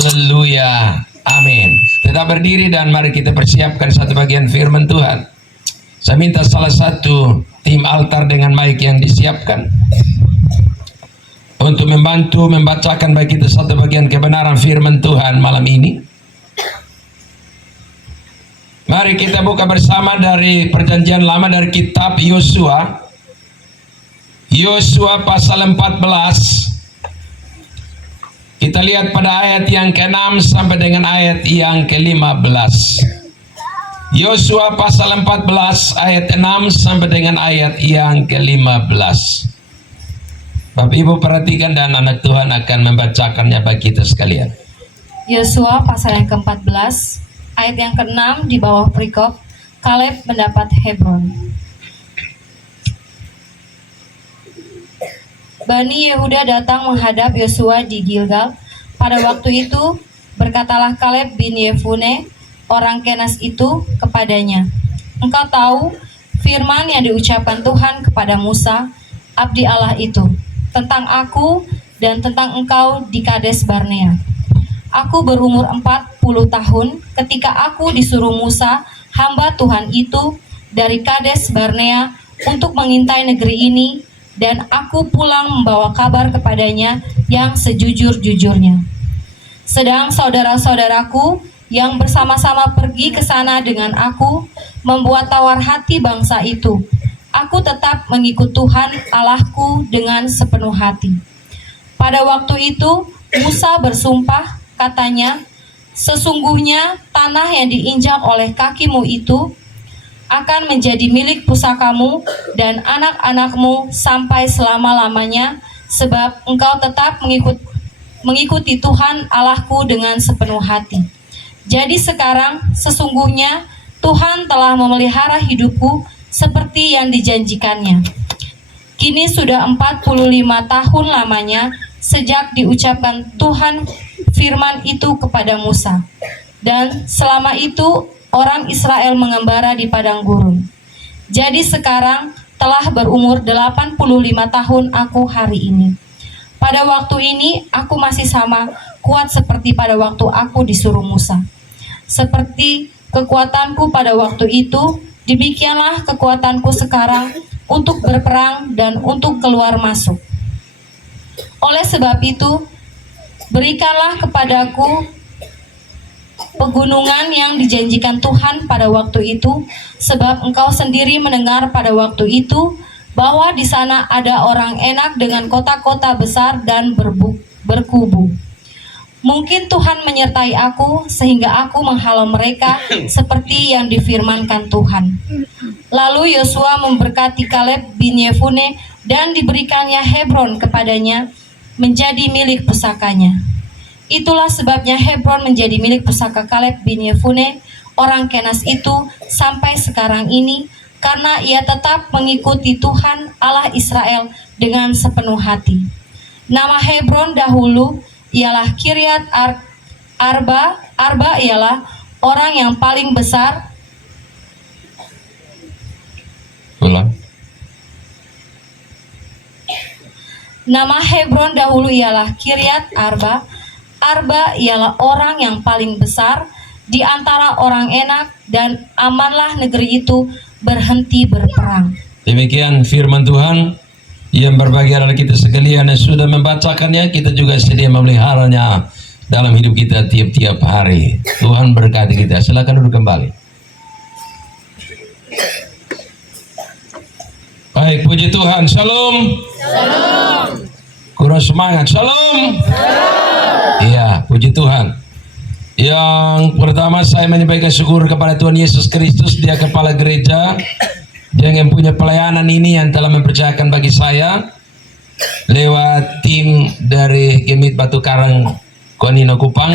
Haleluya. Amin. Tetap berdiri dan mari kita persiapkan satu bagian firman Tuhan. Saya minta salah satu tim altar dengan mic yang disiapkan untuk membantu membacakan bagi kita satu bagian kebenaran firman Tuhan malam ini. Mari kita buka bersama dari perjanjian lama dari kitab Yosua. Yosua pasal 14. Kita lihat pada ayat yang ke-6 sampai dengan ayat yang ke-15. Yosua pasal 14 ayat 6 sampai dengan ayat yang ke-15. Bapak Ibu perhatikan dan anak Tuhan akan membacakannya bagi kita sekalian. Yosua pasal yang ke-14 ayat yang ke-6 di bawah perikop Kaleb mendapat Hebron. Bani Yehuda datang menghadap Yosua di Gilgal. Pada waktu itu berkatalah Kaleb bin Yefune orang Kenas itu kepadanya, "Engkau tahu firman yang diucapkan Tuhan kepada Musa, abdi Allah itu, tentang aku dan tentang engkau di Kades Barnea. Aku berumur 40 tahun ketika aku disuruh Musa, hamba Tuhan itu, dari Kades Barnea untuk mengintai negeri ini, dan aku pulang membawa kabar kepadanya yang sejujur-jujurnya. Sedang saudara-saudaraku yang bersama-sama pergi ke sana dengan aku membuat tawar hati bangsa itu. Aku tetap mengikut Tuhan Allahku dengan sepenuh hati. Pada waktu itu Musa bersumpah, katanya, sesungguhnya tanah yang diinjak oleh kakimu itu akan menjadi milik pusakamu dan anak-anakmu sampai selama-lamanya, sebab engkau tetap mengikuti Tuhan Allahku dengan sepenuh hati. Jadi sekarang sesungguhnya Tuhan telah memelihara hidupku seperti yang dijanjikannya. Kini sudah 45 tahun lamanya sejak diucapkan Tuhan firman itu kepada Musa, dan selama itu orang Israel mengembara di padang gurun. Jadi sekarang telah berumur 85 tahun aku hari ini. Pada waktu ini aku masih sama kuat seperti pada waktu aku disuruh Musa. Seperti kekuatanku pada waktu itu, demikianlah kekuatanku sekarang untuk berperang dan untuk keluar masuk. Oleh sebab itu, berikanlah kepadaku pegunungan yang dijanjikan Tuhan pada waktu itu, sebab engkau sendiri mendengar pada waktu itu bahwa di sana ada orang Enak dengan kota-kota besar dan berkubu. Mungkin Tuhan menyertai aku sehingga aku menghalau mereka seperti yang difirmankan Tuhan." Lalu Yosua memberkati Kaleb bin Yefune dan diberikannya Hebron kepadanya menjadi milik pusakanya. Itulah sebabnya Hebron menjadi milik pusaka Kaleb bin Yefune orang Kenas itu sampai sekarang ini, karena ia tetap mengikuti Tuhan Allah Israel dengan sepenuh hati. Nama Hebron dahulu ialah Kiryat Arba. Arba ialah orang yang paling besar. Ulang. Nama Hebron dahulu ialah Kiryat Arba. Arba ialah orang yang paling besar di antara orang Enak, dan amanlah negeri itu berhenti berperang. Demikian firman Tuhan yang berbahagia adalah kita sekalian yang sudah membacakannya. Kita juga sedia memeliharanya dalam hidup kita tiap-tiap hari. Tuhan berkati kita. Silakan duduk kembali. Baik, puji Tuhan. Shalom. Shalom. Kurang semangat. Shalom. Iya, puji Tuhan. Yang pertama saya menyampaikan syukur kepada Tuhan Yesus Kristus, Dia kepala gereja, Dia yang punya pelayanan ini yang telah mempercayakan bagi saya lewat tim dari Gemit Batu Karang Konino Kupang,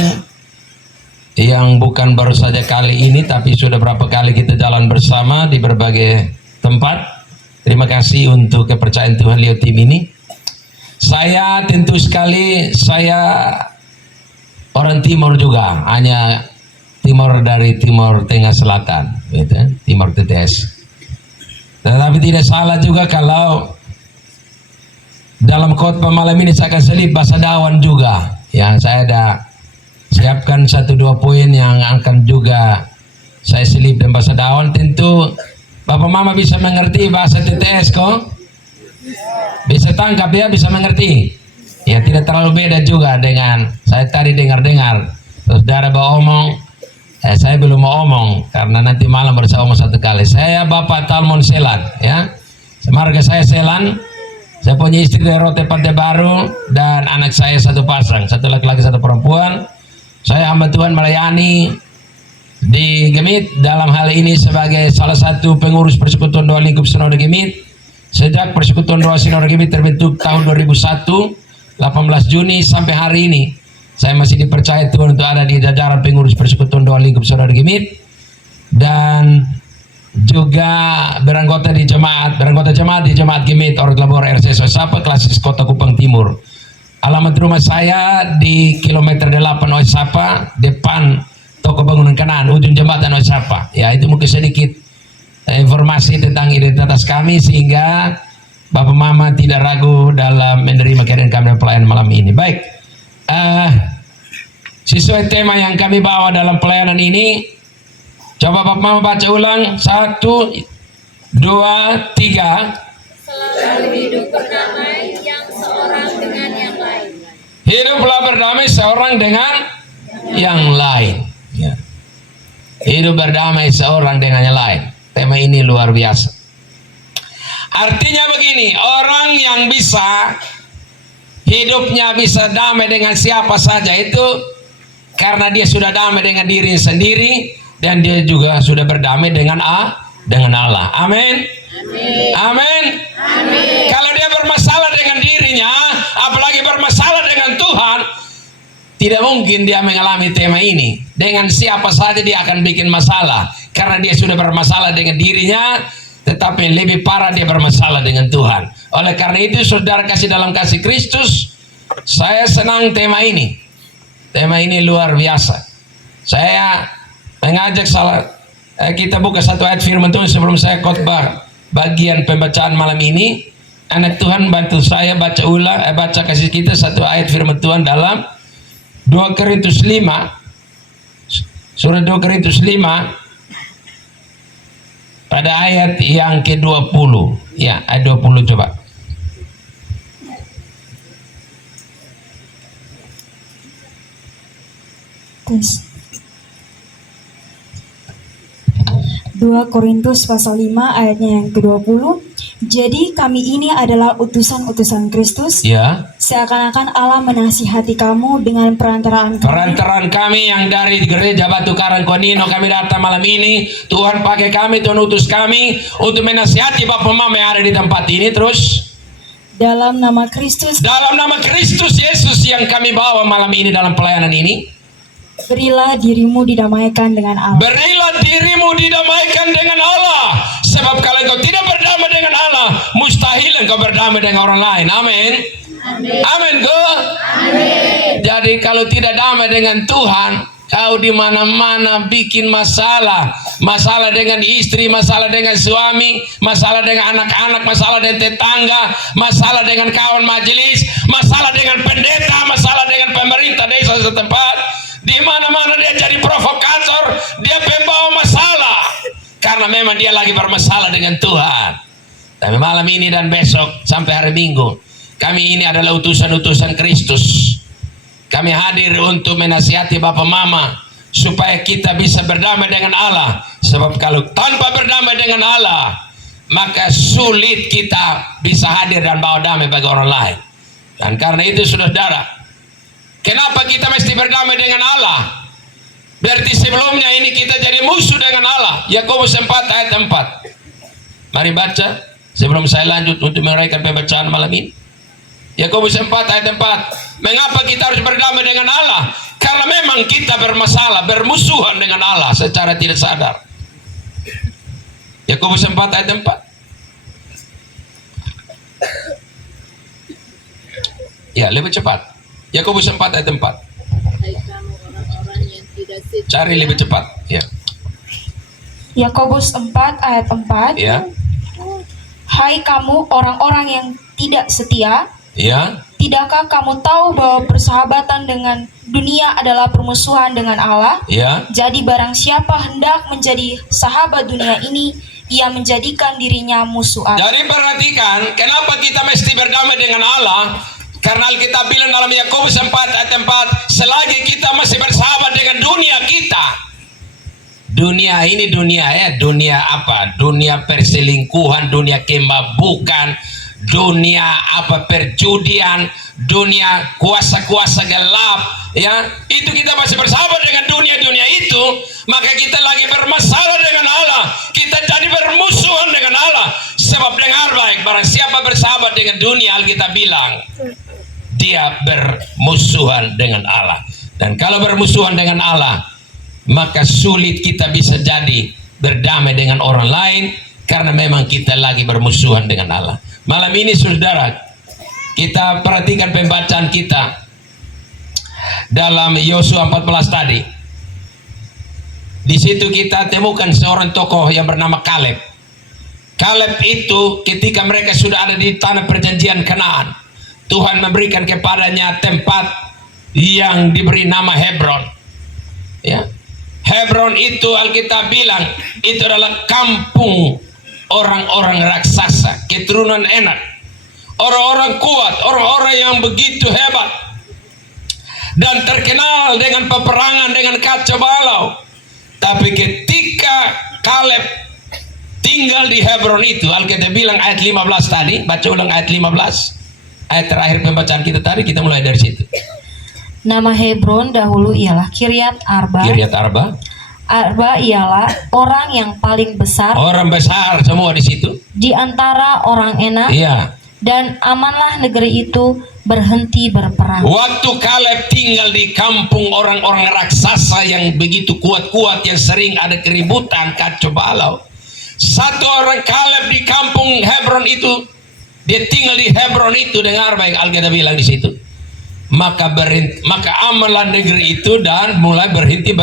yang bukan baru saja kali ini tapi sudah berapa kali kita jalan bersama di berbagai tempat. Terima kasih untuk kepercayaan Tuhan lewat tim ini. Saya tentu sekali saya orang Timur juga, hanya Timur dari Timur Tengah Selatan, gitu, Timur Tetes. Tetapi tidak salah juga kalau dalam khotbah malam ini saya akan selip bahasa Dawan juga. Yang saya siapkan 1-2 poin yang akan juga saya selip dan bahasa daun. Tentu Bapak Mama bisa mengerti bahasa TTS kok? Bisa tangkap ya, bisa mengerti. Ya tidak terlalu beda juga dengan saya tadi dengar-dengar. Saudara bawa omong, saya belum mau omong karena nanti malam baru saya omong 1 kali. Saya Bapak Talmon Selan, ya. Marga saya Selan. Saya punya istri dari Rote Pantai Baru dan anak saya 1 pasang, 1 laki-laki 1 perempuan. Saya hamba Tuhan melayani di Gemit dalam hal ini sebagai salah satu pengurus Persekutuan Doa Lingkup Sinode Gemit. Sejak Persekutuan Doa Sinode Gemit terbentuk tahun 2001, 18 Juni sampai hari ini, saya masih dipercaya Tuhan untuk ada di jajaran pengurus Persekutuan Doa Lingkup Sinode Gemit dan juga beranggota jemaat di Jemaat Gemit Orok Labor RC Sosapa Klasis Kota Kupang Timur. Alamat rumah saya di kilometer 8 Oisapa, depan toko bangunan kanan, ujung jembatan Oisapa. Ya, itu mungkin sedikit informasi tentang identitas kami sehingga Bapak Mama tidak ragu dalam menerima kehadiran kami dalam pelayanan malam ini. Baik, sesuai tema yang kami bawa dalam pelayanan ini, coba Bapak Mama baca ulang 1, 2, 3. Selalu hidup berdamai yang seorang dengan yang lain. Hiduplah berdamai seorang dengan yang lain. Ya. Hidup berdamai seorang dengan yang lain. Tema ini luar biasa. Artinya begini, orang yang bisa hidupnya bisa damai dengan siapa saja itu karena dia sudah damai dengan diri sendiri dan dia juga sudah berdamai dengan Allah. Amin. Amin. Kalau dia bermasalah dengan dirinya, apalagi bermasalah dengan Tuhan, tidak mungkin dia mengalami tema ini. Dengan siapa saja dia akan bikin masalah karena dia sudah bermasalah dengan dirinya, tetapi yang lebih parah dia bermasalah dengan Tuhan. Oleh karena itu, saudara kasih dalam kasih Kristus, saya senang tema ini. Tema ini luar biasa. Saya mengajak kita buka 1 ayat firman Tuhan sebelum saya khotbah bagian pembacaan malam ini. Anak Tuhan bantu saya baca ulang, baca kasih kita 1 ayat firman Tuhan dalam 2 Korintus 5. Surah 2 Korintus 5 pada ayat yang ke-20. Ya, ayat 20 coba. Tes. 2 Korintus pasal 5 ayatnya yang ke-20. Jadi kami ini adalah utusan-utusan Kristus. Ya. Seakan-akan Allah menasihati kamu dengan perantaraan kami yang dari gereja Batu Karang Konino, kami datang malam ini. Tuhan pakai kami, Tuhan utus kami untuk menasihati Bapak Mama yang ada di tempat ini. Terus dalam nama Kristus Yesus yang kami bawa malam ini dalam pelayanan ini. Berilah dirimu didamaikan dengan Allah. Berilah dirimu didamaikan dengan Allah. Sebab kalau engkau tidak berdamai dengan Allah, mustahil engkau berdamai dengan orang lain. Amin. Amin. Jadi kalau tidak damai dengan Tuhan, kau di mana-mana bikin masalah. Masalah dengan istri, masalah dengan suami, masalah dengan anak-anak, masalah dengan tetangga, masalah dengan kawan majelis, masalah dengan pendeta, masalah dengan pemerintah desa setempat. Di mana-mana dia jadi provokator, dia pembawa masalah. Karena memang dia lagi bermasalah dengan Tuhan. Tapi malam ini dan besok sampai hari Minggu, kami ini adalah utusan-utusan Kristus. Kami hadir untuk menasihati Bapak Mama supaya kita bisa berdamai dengan Allah. Sebab kalau tanpa berdamai dengan Allah, maka sulit kita bisa hadir dan bawa damai bagi orang lain. Dan karena itu, saudara, kenapa kita mesti berdamai dengan Allah? Berarti sebelumnya ini kita jadi musuh dengan Allah. Yakobus 4 ayat 4. Mari baca sebelum saya lanjut untuk menaikkan pembacaan malam ini. Yakobus 4 ayat 4. Mengapa kita harus berdamai dengan Allah? Karena memang kita bermasalah, bermusuhan dengan Allah secara tidak sadar. Yakobus 4 ayat 4. Ya, lebih cepat. Yakobus 4 ayat 4. Cari lebih cepat. Ya. Yakobus 4 ayat 4. Ya. Hai kamu orang-orang yang tidak setia, Ya. Tidakkah kamu tahu bahwa persahabatan dengan dunia adalah permusuhan dengan Allah? Ya. Jadi barang siapa hendak menjadi sahabat dunia ini, ia menjadikan dirinya musuh Allah. Jadi perhatikan, kenapa kita mesti berdamai dengan Allah? Karena Alkitab bilang dalam Yakobus 4 ayat 4, selagi kita masih bersahabat dengan dunia kita. Dunia ini dunia ya, dunia apa? Dunia perselingkuhan, dunia kemabukan, dunia apa perjudian, dunia kuasa-kuasa gelap, ya. Itu kita masih bersahabat dengan dunia-dunia itu, maka kita lagi bermasalah dengan Allah. Kita jadi bermusuhan dengan Allah. Sebab dengar baik, barang siapa bersahabat dengan dunia, Alkitab bilang dia bermusuhan dengan Allah. Dan kalau bermusuhan dengan Allah, maka sulit kita bisa jadi berdamai dengan orang lain, karena memang kita lagi bermusuhan dengan Allah. Malam ini saudara, kita perhatikan pembacaan kita dalam Yosua 14 tadi. Di situ kita temukan seorang tokoh yang bernama Kaleb. Kaleb itu ketika mereka sudah ada di tanah perjanjian Kanaan, Tuhan memberikan kepadanya tempat yang diberi nama Hebron. Ya. Hebron itu Alkitab bilang itu adalah kampung orang-orang raksasa, keturunan Enak, orang-orang kuat, orang-orang yang begitu hebat dan terkenal dengan peperangan, dengan kacau balau. Tapi ketika Kaleb tinggal di Hebron itu, Alkitab bilang ayat 15 tadi, baca ulang ayat 15, ayat terakhir pembacaan kita tadi, kita mulai dari situ. Nama Hebron dahulu ialah Kiryat Arba. Kiryat Arba. Arba ialah orang yang paling besar. Orang besar semua di situ. Di antara orang Enak. Iya. Dan amanlah negeri itu berhenti berperang. Waktu Kaleb tinggal di kampung orang-orang raksasa yang begitu kuat-kuat, yang sering ada keributan, kacau balau. Satu orang Kaleb di kampung Hebron itu, dia tinggal di Hebron itu, dengar baik Alkitab bilang di situ. Maka amanlah negeri itu dan mulai berhenti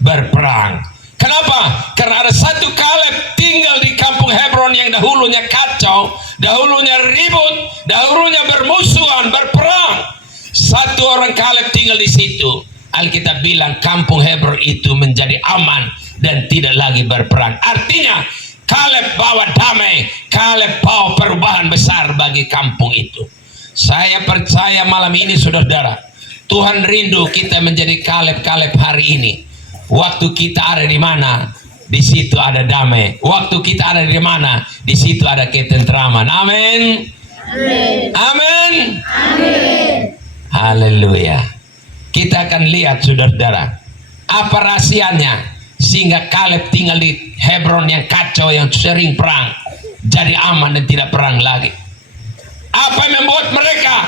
berperang. Kenapa? Karena ada satu Kaleb tinggal di kampung Hebron yang dahulunya kacau, dahulunya ribut, dahulunya bermusuhan, berperang. Satu orang Kaleb tinggal di situ. Alkitab bilang kampung Hebron itu menjadi aman dan tidak lagi berperang. Artinya Kaleb bawa damai, Kaleb bawa perubahan besar bagi kampung itu. Saya percaya malam ini saudara, Tuhan rindu kita menjadi Kaleb-Kaleb hari ini. Waktu kita ada di mana, di situ ada damai. Waktu kita ada di mana, di situ ada ketentraman. Amin. Amin. Haleluya. Kita akan lihat saudara, apa rahasianya sehingga Kaleb tinggal di Hebron yang kacau, yang sering perang, jadi aman dan tidak perang lagi. Apa yang membuat mereka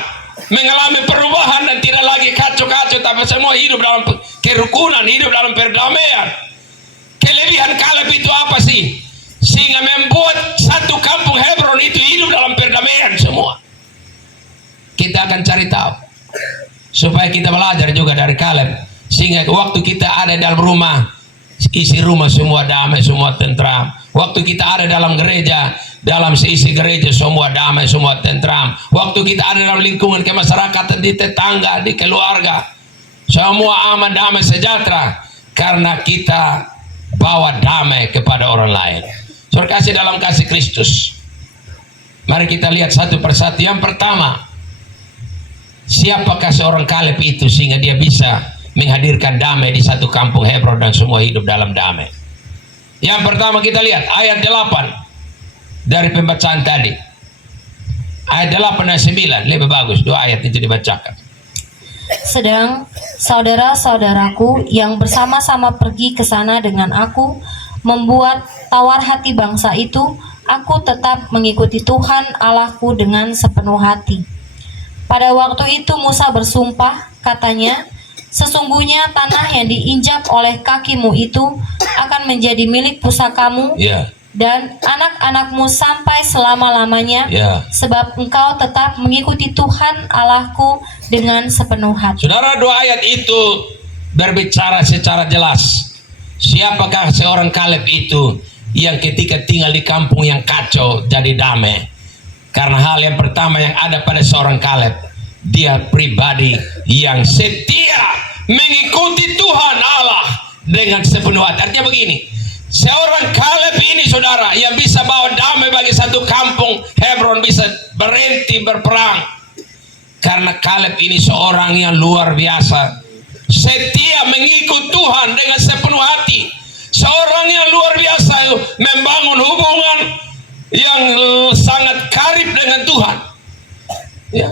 mengalami perubahan dan tidak lagi kacau-kacau, tapi semua hidup dalam kerukunan, hidup dalam perdamaian. Kelebihan Kaleb itu apa sih? Sehingga membuat satu kampung Hebron itu hidup dalam perdamaian semua. Kita akan cari tahu, supaya kita belajar juga dari Kaleb, sehingga waktu kita ada dalam rumah, isi rumah semua damai, semua tentram. Waktu kita ada dalam gereja, dalam seisi gereja semua damai, semua tentram. Waktu kita ada dalam lingkungan kemasyarakatan, di tetangga, di keluarga, semua aman, damai, sejahtera, karena kita bawa damai kepada orang lain. Saudara kasih dalam kasih Kristus, mari kita lihat satu persatu. Yang pertama, siapakah seorang Kaleb itu sehingga dia bisa menghadirkan damai di satu kampung Hebron dan semua hidup dalam damai? Yang pertama kita lihat ayat 8 dari pembacaan tadi. Ayat 8 dan 9, lebih bagus dua ayat itu dibacakan. Sedang saudara-saudaraku yang bersama-sama pergi ke sana dengan aku membuat tawar hati bangsa itu, aku tetap mengikuti Tuhan Allahku dengan sepenuh hati. Pada waktu itu Musa bersumpah, katanya, sesungguhnya tanah yang diinjak oleh kakimu itu akan menjadi milik pusakamu dan anak-anakmu sampai selama-lamanya, sebab engkau tetap mengikuti Tuhan Allahku dengan sepenuh hati. Saudara, dua ayat itu berbicara secara jelas. Siapakah seorang Kaleb itu yang ketika tinggal di kampung yang kacau jadi damai? Karena hal yang pertama yang ada pada seorang Kaleb, dia pribadi yang setia mengikuti Tuhan Allah dengan sepenuh hati. Artinya begini, seorang Kaleb ini saudara yang bisa bawa damai bagi satu kampung Hebron, bisa berhenti berperang, karena Kaleb ini seorang yang luar biasa, setia mengikut Tuhan dengan sepenuh hati. Seorang yang luar biasa membangun hubungan yang sangat karib dengan Tuhan, ya.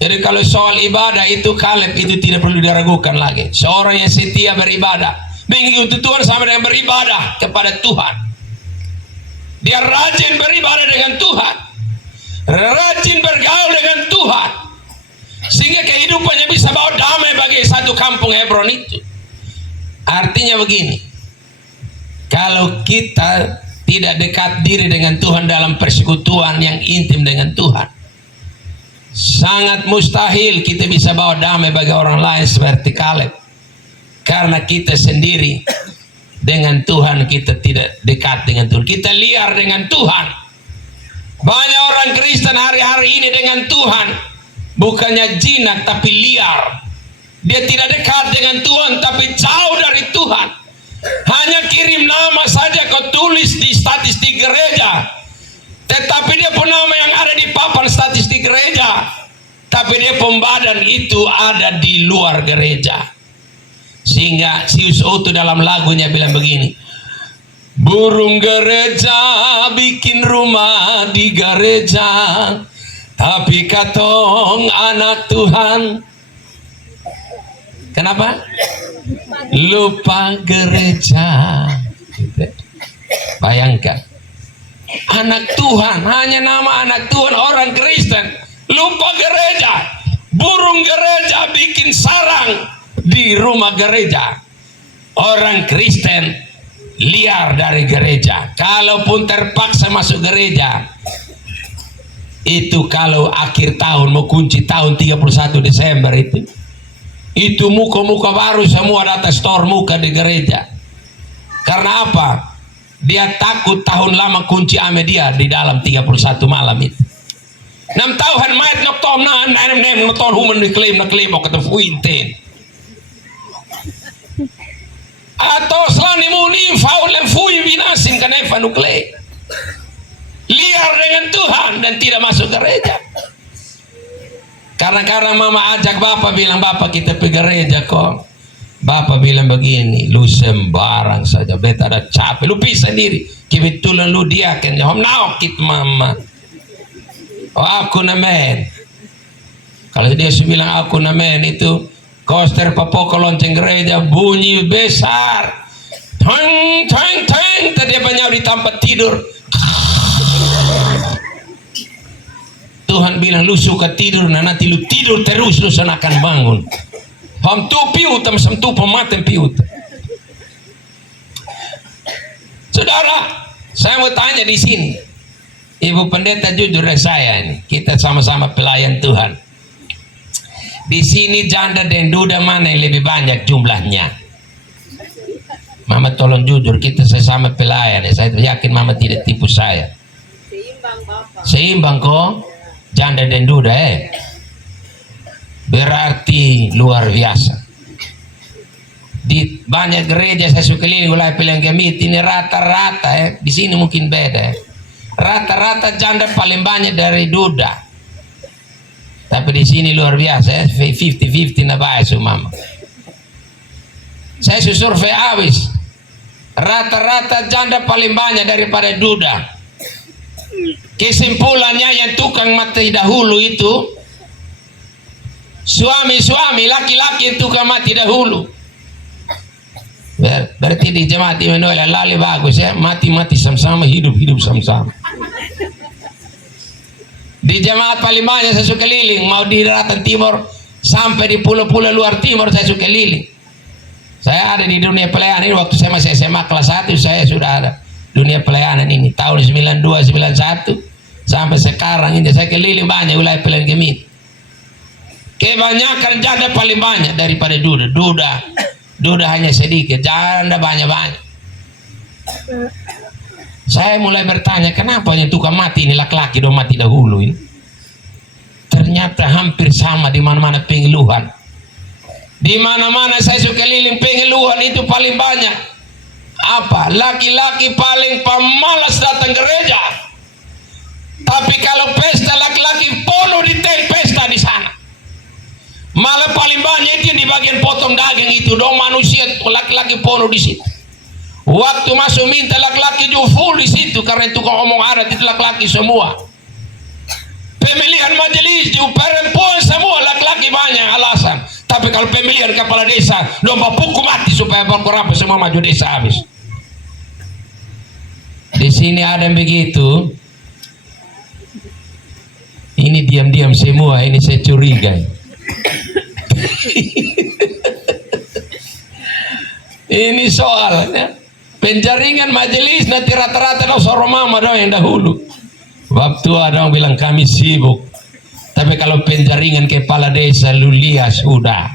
Jadi kalau soal ibadah itu Kaleb itu tidak perlu diragukan lagi. Seorang yang setia beribadah, mengikuti Tuhan sama dengan beribadah kepada Tuhan. Dia rajin beribadah dengan Tuhan, rajin bergaul dengan Tuhan, sehingga kehidupannya bisa bawa damai bagi satu kampung Hebron itu. Artinya begini, kalau kita tidak dekat diri dengan Tuhan dalam persekutuan yang intim dengan Tuhan, sangat mustahil kita bisa bawa damai bagi orang lain seperti Kaleb. Karena kita sendiri dengan Tuhan, kita tidak dekat dengan Tuhan, kita liar dengan Tuhan. Banyak orang Kristen hari-hari ini dengan Tuhan bukannya jinak tapi liar. Dia tidak dekat dengan Tuhan tapi jauh dari Tuhan. Hanya kirim nama saja kau tulis di statistik gereja, tetapi dia pun nama yang ada di papan statistik gereja, tapi dia pembadan itu ada di luar gereja. Sehingga Sius Otu dalam lagunya bilang begini, burung gereja bikin rumah di gereja, tapi katong anak Tuhan kenapa? Lupa gereja. Bayangkan, anak Tuhan, hanya nama anak Tuhan, orang Kristen, lupa gereja. Burung gereja bikin sarang di rumah gereja. Orang Kristen liar dari gereja. Kalaupun terpaksa masuk gereja, itu kalau akhir tahun mau kunci tahun 31 Desember itu muka-muka baru semua datang store muka di gereja. Karena apa? Dia takut tahun lama kunci ame dia di dalam 31 malam itu. Nam tahun mayat noktom na nem noton human diklaim na klaim o kata fuinten. Atau selani muni faul yang fui binasin kanefa nukle. Liar dengan Tuhan dan tidak masuk gereja. Karena mama ajak bapak bilang, bapak kita pergi gereja kok. Bapak bilang begini, lu sembarang saja, beta ada capek, lu bisa sendiri. Kebetulan lu diaken, jawab naokit mama. Oh aku namen. Kalau dia bilang aku namen itu, koster papoko lonceng gereja bunyi besar. Tang tang tang, tadi banyak di tempat tidur. Tuhan bilang lu suka tidur, nah nanti lu tidur terus, lu sana akan bangun. Ham tu piut, sam tu pematen piut. Saudara, saya mau tanya di sini, Ibu Pendeta jujur dari saya ini, kita sama-sama pelayan Tuhan. Di sini janda dan duda mana yang lebih banyak jumlahnya? Mama tolong jujur, kita sesama pelayan. Saya yakin Mama tidak tipu saya. Seimbang Bapak. Seimbang kok. Janda dan duda berarti luar biasa. Di banyak gereja saya suka keliling wilayah Pilihan Gemit ini rata-rata di sini mungkin beda rata-rata janda paling banyak dari duda, tapi di sini luar biasa 50-50 na baik mama. Saya survei habis, rata-rata janda paling banyak daripada duda. Kesimpulannya yang tukang mati dahulu itu suami-suami, laki-laki yang tukang mati dahulu. Berarti di jemaat Immanuel lali bagus ya, mati-mati sama-sama, hidup-hidup sama-sama. Di jemaat paling banyak saya suka keliling, mau di daratan timur sampai di pulau-pulau luar timur saya suka keliling. Saya ada di dunia pelayanan ini waktu saya masih SMA kelas 1, saya sudah ada dunia pelayanan ini tahun 92-91 sampai sekarang ini saya keliling banyak wilayah Pilihan Gemit. Kebanyakan janda paling banyak daripada duda. Duda hanya sedikit, janda banyak-banyak. Saya mulai bertanya, kenapa yang tukang mati ini laki-laki dong mati dahulu ini? ternyata hampir sama di mana-mana pengeluhan. Di mana-mana saya suka keliling, pengeluhan itu paling banyak. Apa? Laki-laki paling pemalas datang gereja. Tapi kalau pesta laki-laki penuh di pesta di sana. Malah paling banyak itu di bagian potong daging itu dong, manusia laki-laki penuh di situ. Waktu masuk minta laki-laki juga full di situ karena itu kalau ngomong adat itu laki-laki semua. Pemilihan majelis juga perempuan semua, laki-laki banyak alasan. Tapi kalau pemilihan kepala desa, domba pukul mati supaya berapa semua maju desa habis. Di sini ada yang begitu. Ini diam-diam semua, ini saya curiga. Ini soalnya penjaringan majelis nanti rata-rata seorang mama dong yang dahulu. Waktu ada yang bilang kami sibuk, tapi kalau penjaringan kepala desa lu lihat sudah.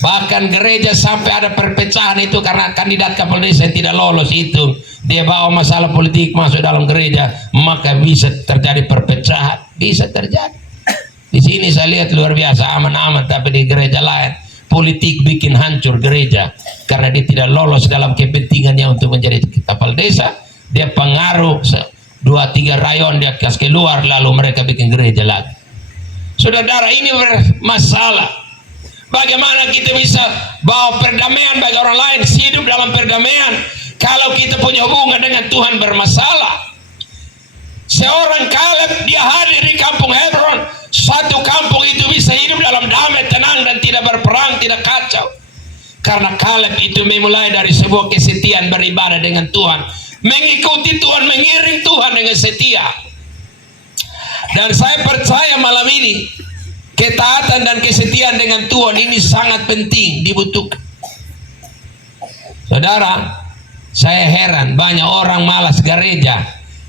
Bahkan gereja sampai ada perpecahan itu karena kandidat kepala desa yang tidak lolos itu, dia bawa masalah politik masuk dalam gereja, maka bisa terjadi perpecahan, bisa terjadi. Di sini saya lihat luar biasa aman-aman, tapi di gereja lain politik bikin hancur gereja karena dia tidak lolos dalam kepentingannya untuk menjadi kepala desa. Dia pengaruh 2-3 rayon dia kasih keluar, lalu mereka bikin gereja lagi. Saudara, ini bermasalah. Bagaimana kita bisa bawa perdamaian bagi orang lain, hidup dalam perdamaian kalau kita punya hubungan dengan Tuhan bermasalah? Seorang Kaleb, dia hadir di kampung Hebron, satu kampung itu bisa hidup dalam damai, tenang, dan tidak berperang, tidak kacau. Karena Kaleb itu memulai dari sebuah kesetiaan beribadah dengan Tuhan, mengikuti Tuhan, mengiring Tuhan dengan setia. Dan saya percaya malam ini ketaatan dan kesetiaan dengan Tuhan ini sangat penting, dibutuhkan. Saudara, saya heran banyak orang malas gereja,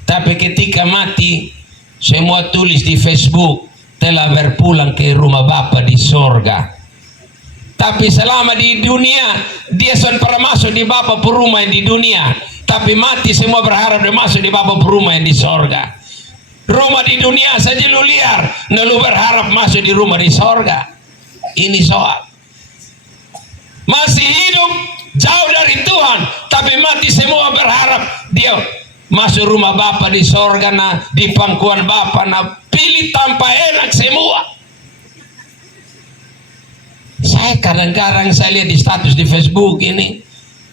tapi ketika mati semua tulis di Facebook telah berpulang ke rumah Bapa di sorga. Tapi selama di dunia dia sudah pernah masuk di Bapa rumah yang di dunia, tapi mati semua berharap dia masuk di Bapa rumah yang di sorga. Rumah di dunia saja lu liar, nah lu berharap masuk di rumah di sorga. Ini soal masih hidup jauh dari Tuhan, tapi mati semua berharap dia masuk rumah Bapa di sorga, nah di pangkuan Bapa, nah pilih tanpa enak semua. Saya kadang-kadang saya lihat di status di Facebook ini,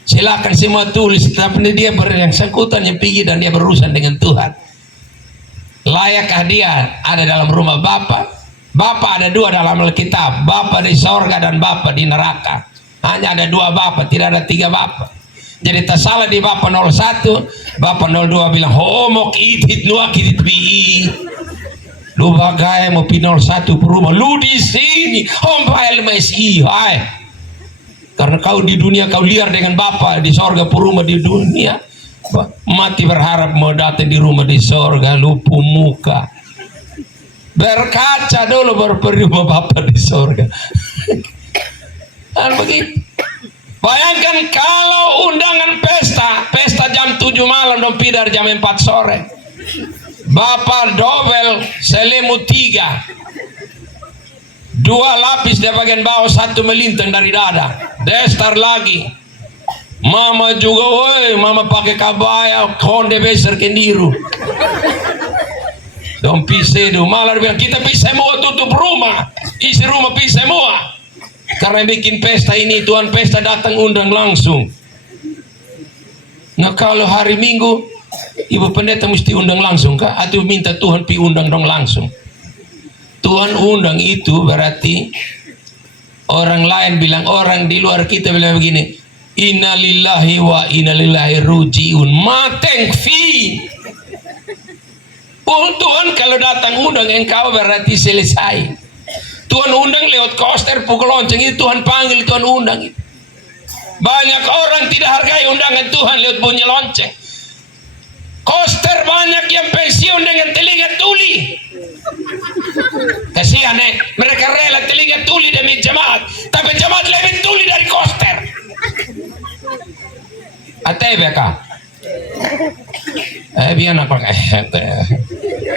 silakan semua tulis, tapi dia yang sangkutan yang pergi dan dia berurusan dengan Tuhan. Layakkah dia ada dalam rumah Bapa? Bapa ada dua dalam Alkitab, Bapa di sorga dan Bapa di neraka. Hanya ada dua Bapa, tidak ada tiga Bapa. Jadi tak salah di Bapa 01, Bapa 02 bilang homo kitit nuak kitit bi. Lu bagai mau pi 01 perumah, lu di sini hompail mesi hai. Karena kau di dunia kau liar dengan Bapa di sorga perumah di dunia. Mati berharap mau datang di rumah di sorga, lupu muka. Berkaca dulu baru pergi rumah Bapa di sorga. Dan begitu. Bayangkan kalau undangan pesta jam 7 malam dong pidar jam 4 sore. Bapak dobel selimut 3, 2 lapis di bagian bawah, 1 melintang dari dada, destar lagi. Mama juga, woi, mama pakai kabaya, konde besar kendiru. Dong pisah itu, malah bilang kita pisah semua, tutup rumah, isi rumah pisah semua. Karena bikin pesta ini, Tuhan pesta datang undang langsung. Nah kalau hari Minggu, Ibu Pendeta mesti undang langsung kah? Atau minta Tuhan pi undang dong langsung? Tuhan undang itu berarti orang lain bilang, orang di luar kita bilang begini, innalillahi wa innalillahi rujiun, mateng fi. Tuhan kalau datang undang engkau berarti selesai. Tuhan undang lewat koster pukul lonceng itu Tuhan panggil, Tuhan undang itu. Banyak orang tidak hargai undangan Tuhan lewat bunyi lonceng. Koster banyak yang pensiun dengan telinga tuli. Kasihan mereka rela telinga tuli demi jemaat, tapi jemaat lebih tuli dari koster. Ate beka. Biar nak pakai.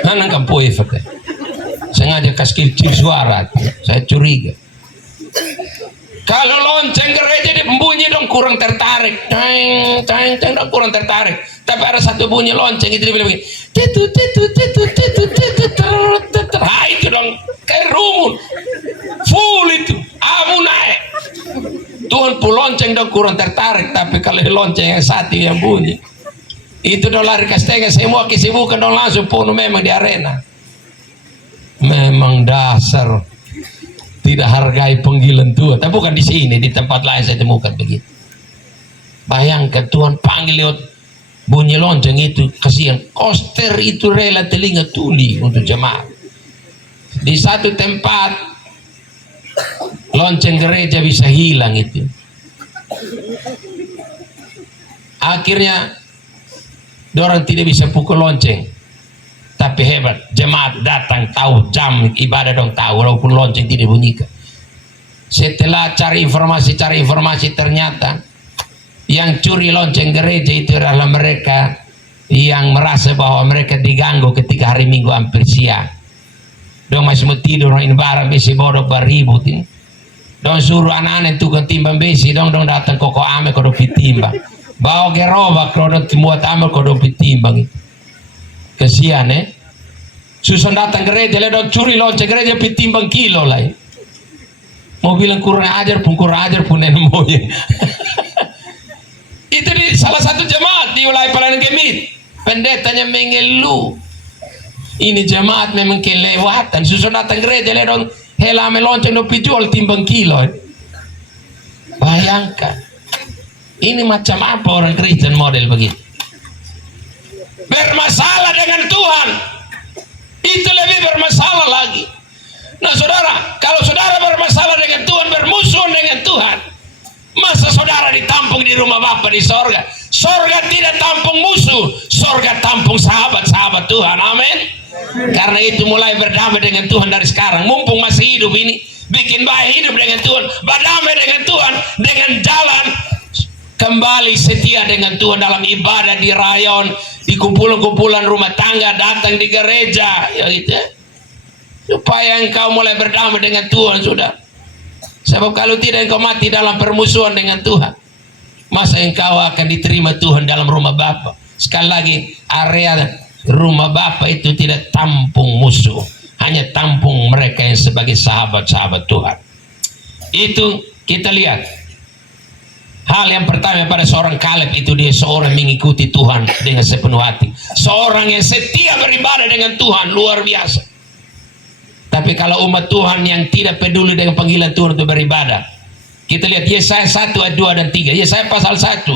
Anak kampoi fakir. sengaja kasih kecil suara, saya curiga. Kalau lonceng gereja dia bunyi dong kurang tertarik, teng teng teng dong kurang tertarik. Tapi ada satu bunyi lonceng itu dia bilang begini, tetut tetut tetut tetut tetut tetut, itu dong kayak rumun, full itu, amu naik. Tuhan pun lonceng dong kurang tertarik, tapi kalau lonceng yang satu yang bunyi, itu dong lari kastengah semua kesibukan dong langsung penuh memang di arena. Memang dasar tidak hargai panggilan Tuhan. Tapi bukan di sini, di tempat lain saya temukan begitu. Bayangkan Tuhan panggil lewat bunyi lonceng itu, kasihan. Koster itu rela telinga tuli untuk jemaat. Di satu tempat lonceng gereja bisa hilang itu. Akhirnya dorang tidak bisa pukul lonceng. Tapi hebat, jemaat datang tahu jam ibadah dong tahu walaupun lonceng tidak bunyikan. Setelah cari informasi ternyata yang curi lonceng gereja itu adalah mereka yang merasa bahwa mereka diganggu ketika hari Minggu hampir siang. Dong masih mau tidur ini barang besi bodoh beribut ini. Dong suruh anak-anak tukang timbang besi dong datang koko ame kodo pitimbang. Bawa gerobak kodo timuat ame kodo pitimbang itu. Kesian Susun datang gereja dong curi lonceng gereja pitimbang kilo lah. Mau bilang kurang ajar pun nenek moyang. Itu di salah satu jemaat di wilayah Pelayanan Gemit. Pendetanya mengeluh. Ini jemaat memang kelewatan. Susun datang gereja dong helame lonceng dong pijual timbang kilo. Bayangkan. Ini macam apa orang Kristen model begitu? Bermasalah dengan Tuhan itu lebih bermasalah lagi. Nah saudara, kalau saudara bermasalah dengan Tuhan, bermusuhan dengan Tuhan, masa saudara ditampung di rumah Bapa di sorga? Sorga tidak tampung musuh, sorga tampung sahabat-sahabat Tuhan. Amin. Karena itu mulai berdamai dengan Tuhan dari sekarang, mumpung masih hidup ini, bikin baik hidup dengan Tuhan, berdamai dengan Tuhan, dengan jalan kembali setia dengan Tuhan dalam ibadah di rayon, di kumpulan-kumpulan rumah tangga, datang di gereja, ya gitu ya. Supaya engkau mulai berdamai dengan Tuhan sudah. Sebab kalau tidak engkau mati dalam permusuhan dengan Tuhan, masa engkau akan diterima Tuhan dalam rumah Bapa. Sekali lagi, area rumah Bapa itu tidak tampung musuh, hanya tampung mereka yang sebagai sahabat-sahabat Tuhan. Itu kita lihat. Hal yang pertama pada seorang Kaleb itu dia seorang mengikuti Tuhan dengan sepenuh hati. Seorang yang setia beribadah dengan Tuhan luar biasa. Tapi kalau umat Tuhan yang tidak peduli dengan panggilan Tuhan untuk beribadah, kita lihat Yesaya 1 ayat 2 dan 3. Yesaya pasal 1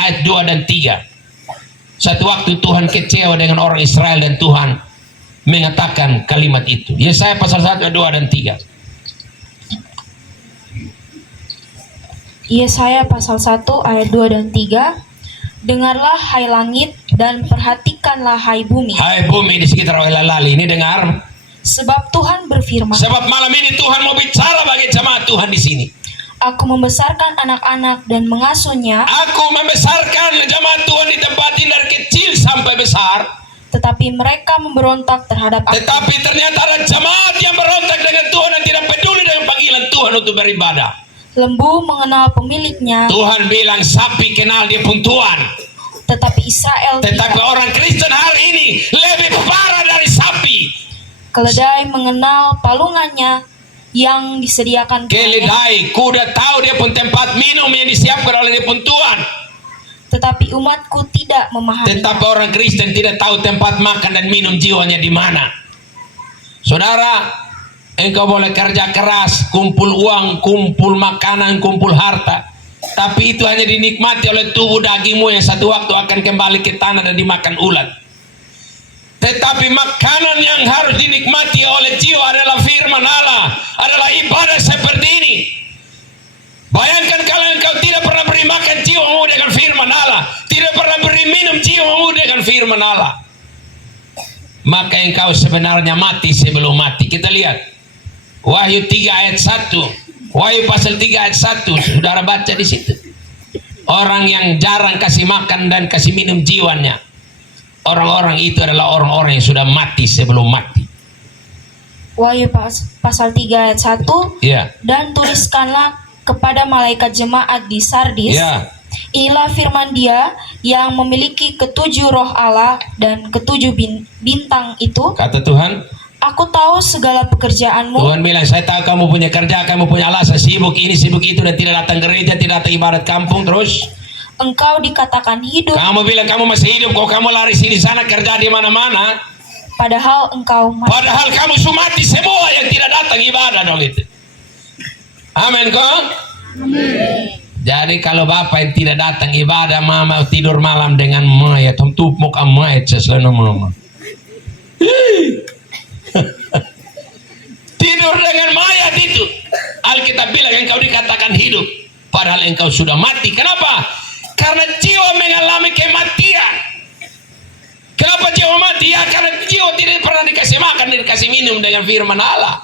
ayat 2 dan 3. Satu waktu Tuhan kecewa dengan orang Israel dan Tuhan mengatakan kalimat itu. Yesaya pasal 1 ayat 2 dan 3. Yesaya pasal 1 ayat 2 dan 3. Dengarlah hai langit dan perhatikanlah hai bumi. Hai bumi di sekitar Lali ini dengar. Sebab Tuhan berfirman. Sebab malam ini Tuhan mau bicara bagi jemaat Tuhan di sini. Aku membesarkan anak-anak dan mengasuhnya. Aku membesarkan jemaat Tuhan di tempat ini dari kecil sampai besar. Tetapi mereka memberontak terhadap aku. Tetapi ternyata ada jemaat yang berontak dengan Tuhan dan tidak peduli dengan panggilan Tuhan untuk beribadah. Lembu mengenal pemiliknya. Tuhan bilang sapi kenal dia pun Tuhan. Tetapi Israel Tetapi tidak. orang Kristen hari ini lebih parah dari sapi. Keledai mengenal palungannya yang disediakan Tuhan. Keledai, kuda tahu dia pun tempat minum yang disiapkan oleh dia pun Tuhan. Tetapi umatku tidak memahami. Tetapi orang Kristen tidak tahu tempat makan dan minum jiwanya di mana. Saudara, engkau boleh kerja keras, kumpul uang, kumpul makanan, kumpul harta, tapi itu hanya dinikmati oleh tubuh dagingmu yang satu waktu akan kembali ke tanah dan dimakan ulat. Tetapi makanan yang harus dinikmati oleh jiwa adalah firman Allah, adalah ibadah seperti ini. Bayangkan kalau engkau tidak pernah beri makan jiwamu dengan firman Allah, tidak pernah beri minum jiwamu dengan firman Allah, maka engkau sebenarnya mati sebelum mati. Kita lihat Wahyu 3 ayat 1. Wahyu pasal 3 ayat 1. Saudara baca di situ. Orang yang jarang kasih makan dan kasih minum jiwanya, orang-orang itu adalah orang-orang yang sudah mati sebelum mati. Wahyu pasal 3 ayat 1, Ya. dan tuliskanlah kepada malaikat jemaat di Sardis, Ya. inilah firman Dia yang memiliki ketujuh roh Allah dan ketujuh bintang itu. Kata Tuhan, Aku tahu segala pekerjaanmu. Tuhan bilang, saya tahu kamu punya kerja, kamu punya alasan, sibuk ini, sibuk itu, dan tidak datang gereja, tidak datang ibadat kampung. Terus Engkau dikatakan hidup, kamu bilang kamu masih hidup, kok kamu lari sini sana kerja di mana-mana, padahal engkau mati. padahal kamu sudah mati semua yang tidak datang ibadah dong itu. Amin kok. Jadi kalau bapak yang tidak datang ibadah, mama tidur malam dengan mayat, tutup muka mayat sesuatu mama. Tidur dengan mayat itu. Alkitab bilang engkau dikatakan hidup, padahal engkau sudah mati. Kenapa? Karena jiwa mengalami kematian. Kenapa jiwa mati? Ya karena jiwa tidak pernah dikasih makan, dikasih minum dengan firman Allah.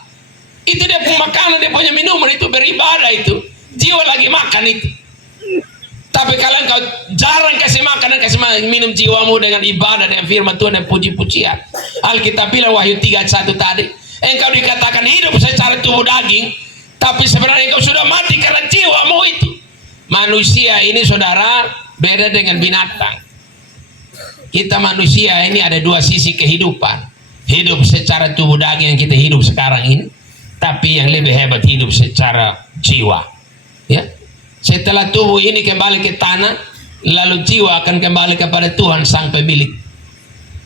Itu dia punya makanan, dia punya minuman, itu beribadah itu. Jiwa lagi makan itu. Tapi kalau engkau jarang kasih makan dan kasih minum jiwamu dengan ibadah, dengan firman Tuhan dan puji-pujian. Alkitab bilang Wahyu 3 ayat 1 tadi, engkau dikatakan hidup secara tubuh daging, tapi sebenarnya engkau sudah mati karena jiwamu itu. Manusia ini saudara beda dengan binatang. Kita manusia ini ada dua sisi kehidupan. Hidup secara tubuh daging yang kita hidup sekarang ini, tapi yang lebih hebat hidup secara jiwa. Ya, setelah tubuh ini kembali ke tanah, lalu jiwa akan kembali kepada Tuhan sang pemilik.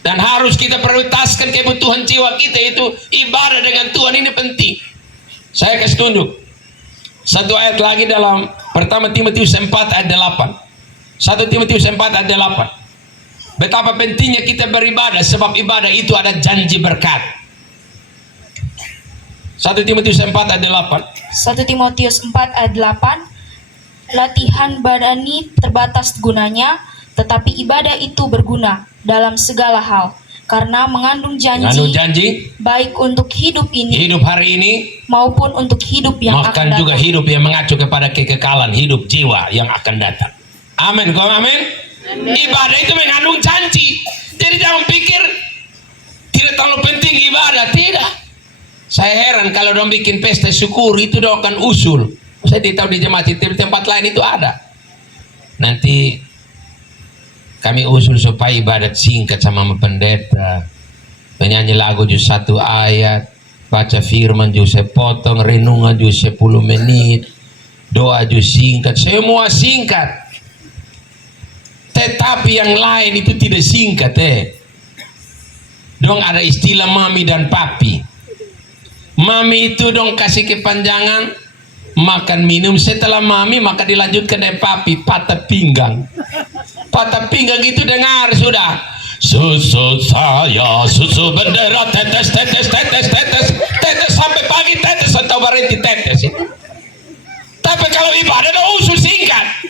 Dan harus kita prioritaskan kebutuhan jiwa kita, itu ibadah dengan Tuhan ini penting. Saya kasih tunjuk satu ayat lagi dalam pertama Timotius 4 ayat 8. 1 Timotius 4 ayat 8. Betapa pentingnya kita beribadah, sebab ibadah itu ada janji berkat. 1 Timotius 4 ayat 8. 1 Timotius 4 ayat 8, latihan badani terbatas gunanya, tetapi ibadah itu berguna dalam segala hal, karena mengandung janji, baik untuk hidup ini, hidup hari ini, maupun untuk hidup yang akan makan datang. juga hidup yang mengacu kepada kekekalan hidup jiwa yang akan datang. Amin, kau amin. Ibadah itu mengandung janji. Jadi jangan pikir tidak terlalu penting ibadah, tidak. Saya heran kalau dong bikin pesta syukur itu dong akan usul. Saya tidak tahu di jemaat itu, di tempat lain itu ada. Nanti kami usul supaya ibadat singkat sama pendeta, penyanyi lagu jus 1 ayat, baca firman jus sepotong, renungan jus 10 menit, doa jus singkat, semua singkat. Tetapi yang lain itu tidak singkat. Dong ada istilah mami dan papi. Mami itu dong kasih kepanjangan makan minum, setelah mami maka dilanjutkan dengan papi, patah pinggang. Patah pinggang itu dengar sudah, susu saya, susu bendera, tetes tetes tetes tetes tetes sampai pagi, tetes atau berhenti tetes. Tapi kalau ibadah dong usul singkat.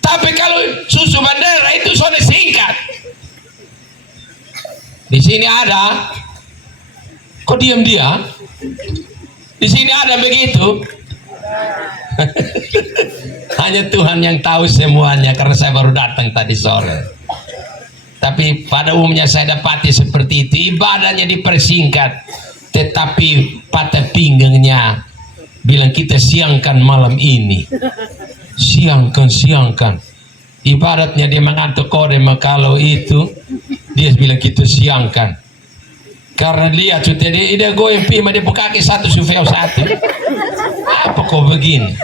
Tapi kalau susu bendera itu soalnya singkat. Di sini ada, kok diam dia? Di sini ada begitu. Hanya Tuhan yang tahu semuanya, karena saya baru datang tadi sore. Tapi pada umumnya saya dapati seperti itu. Ibadahnya dipersingkat, tetapi patah pinggangnya bilang kita siangkan malam ini. Siangkan. Ibaratnya dia mengantuk kode, kalau itu dia bilang kita siangkan. Karena lihat sudah dia goyang pima, dia buka kaki satu sufeo satu. Apa kok begini?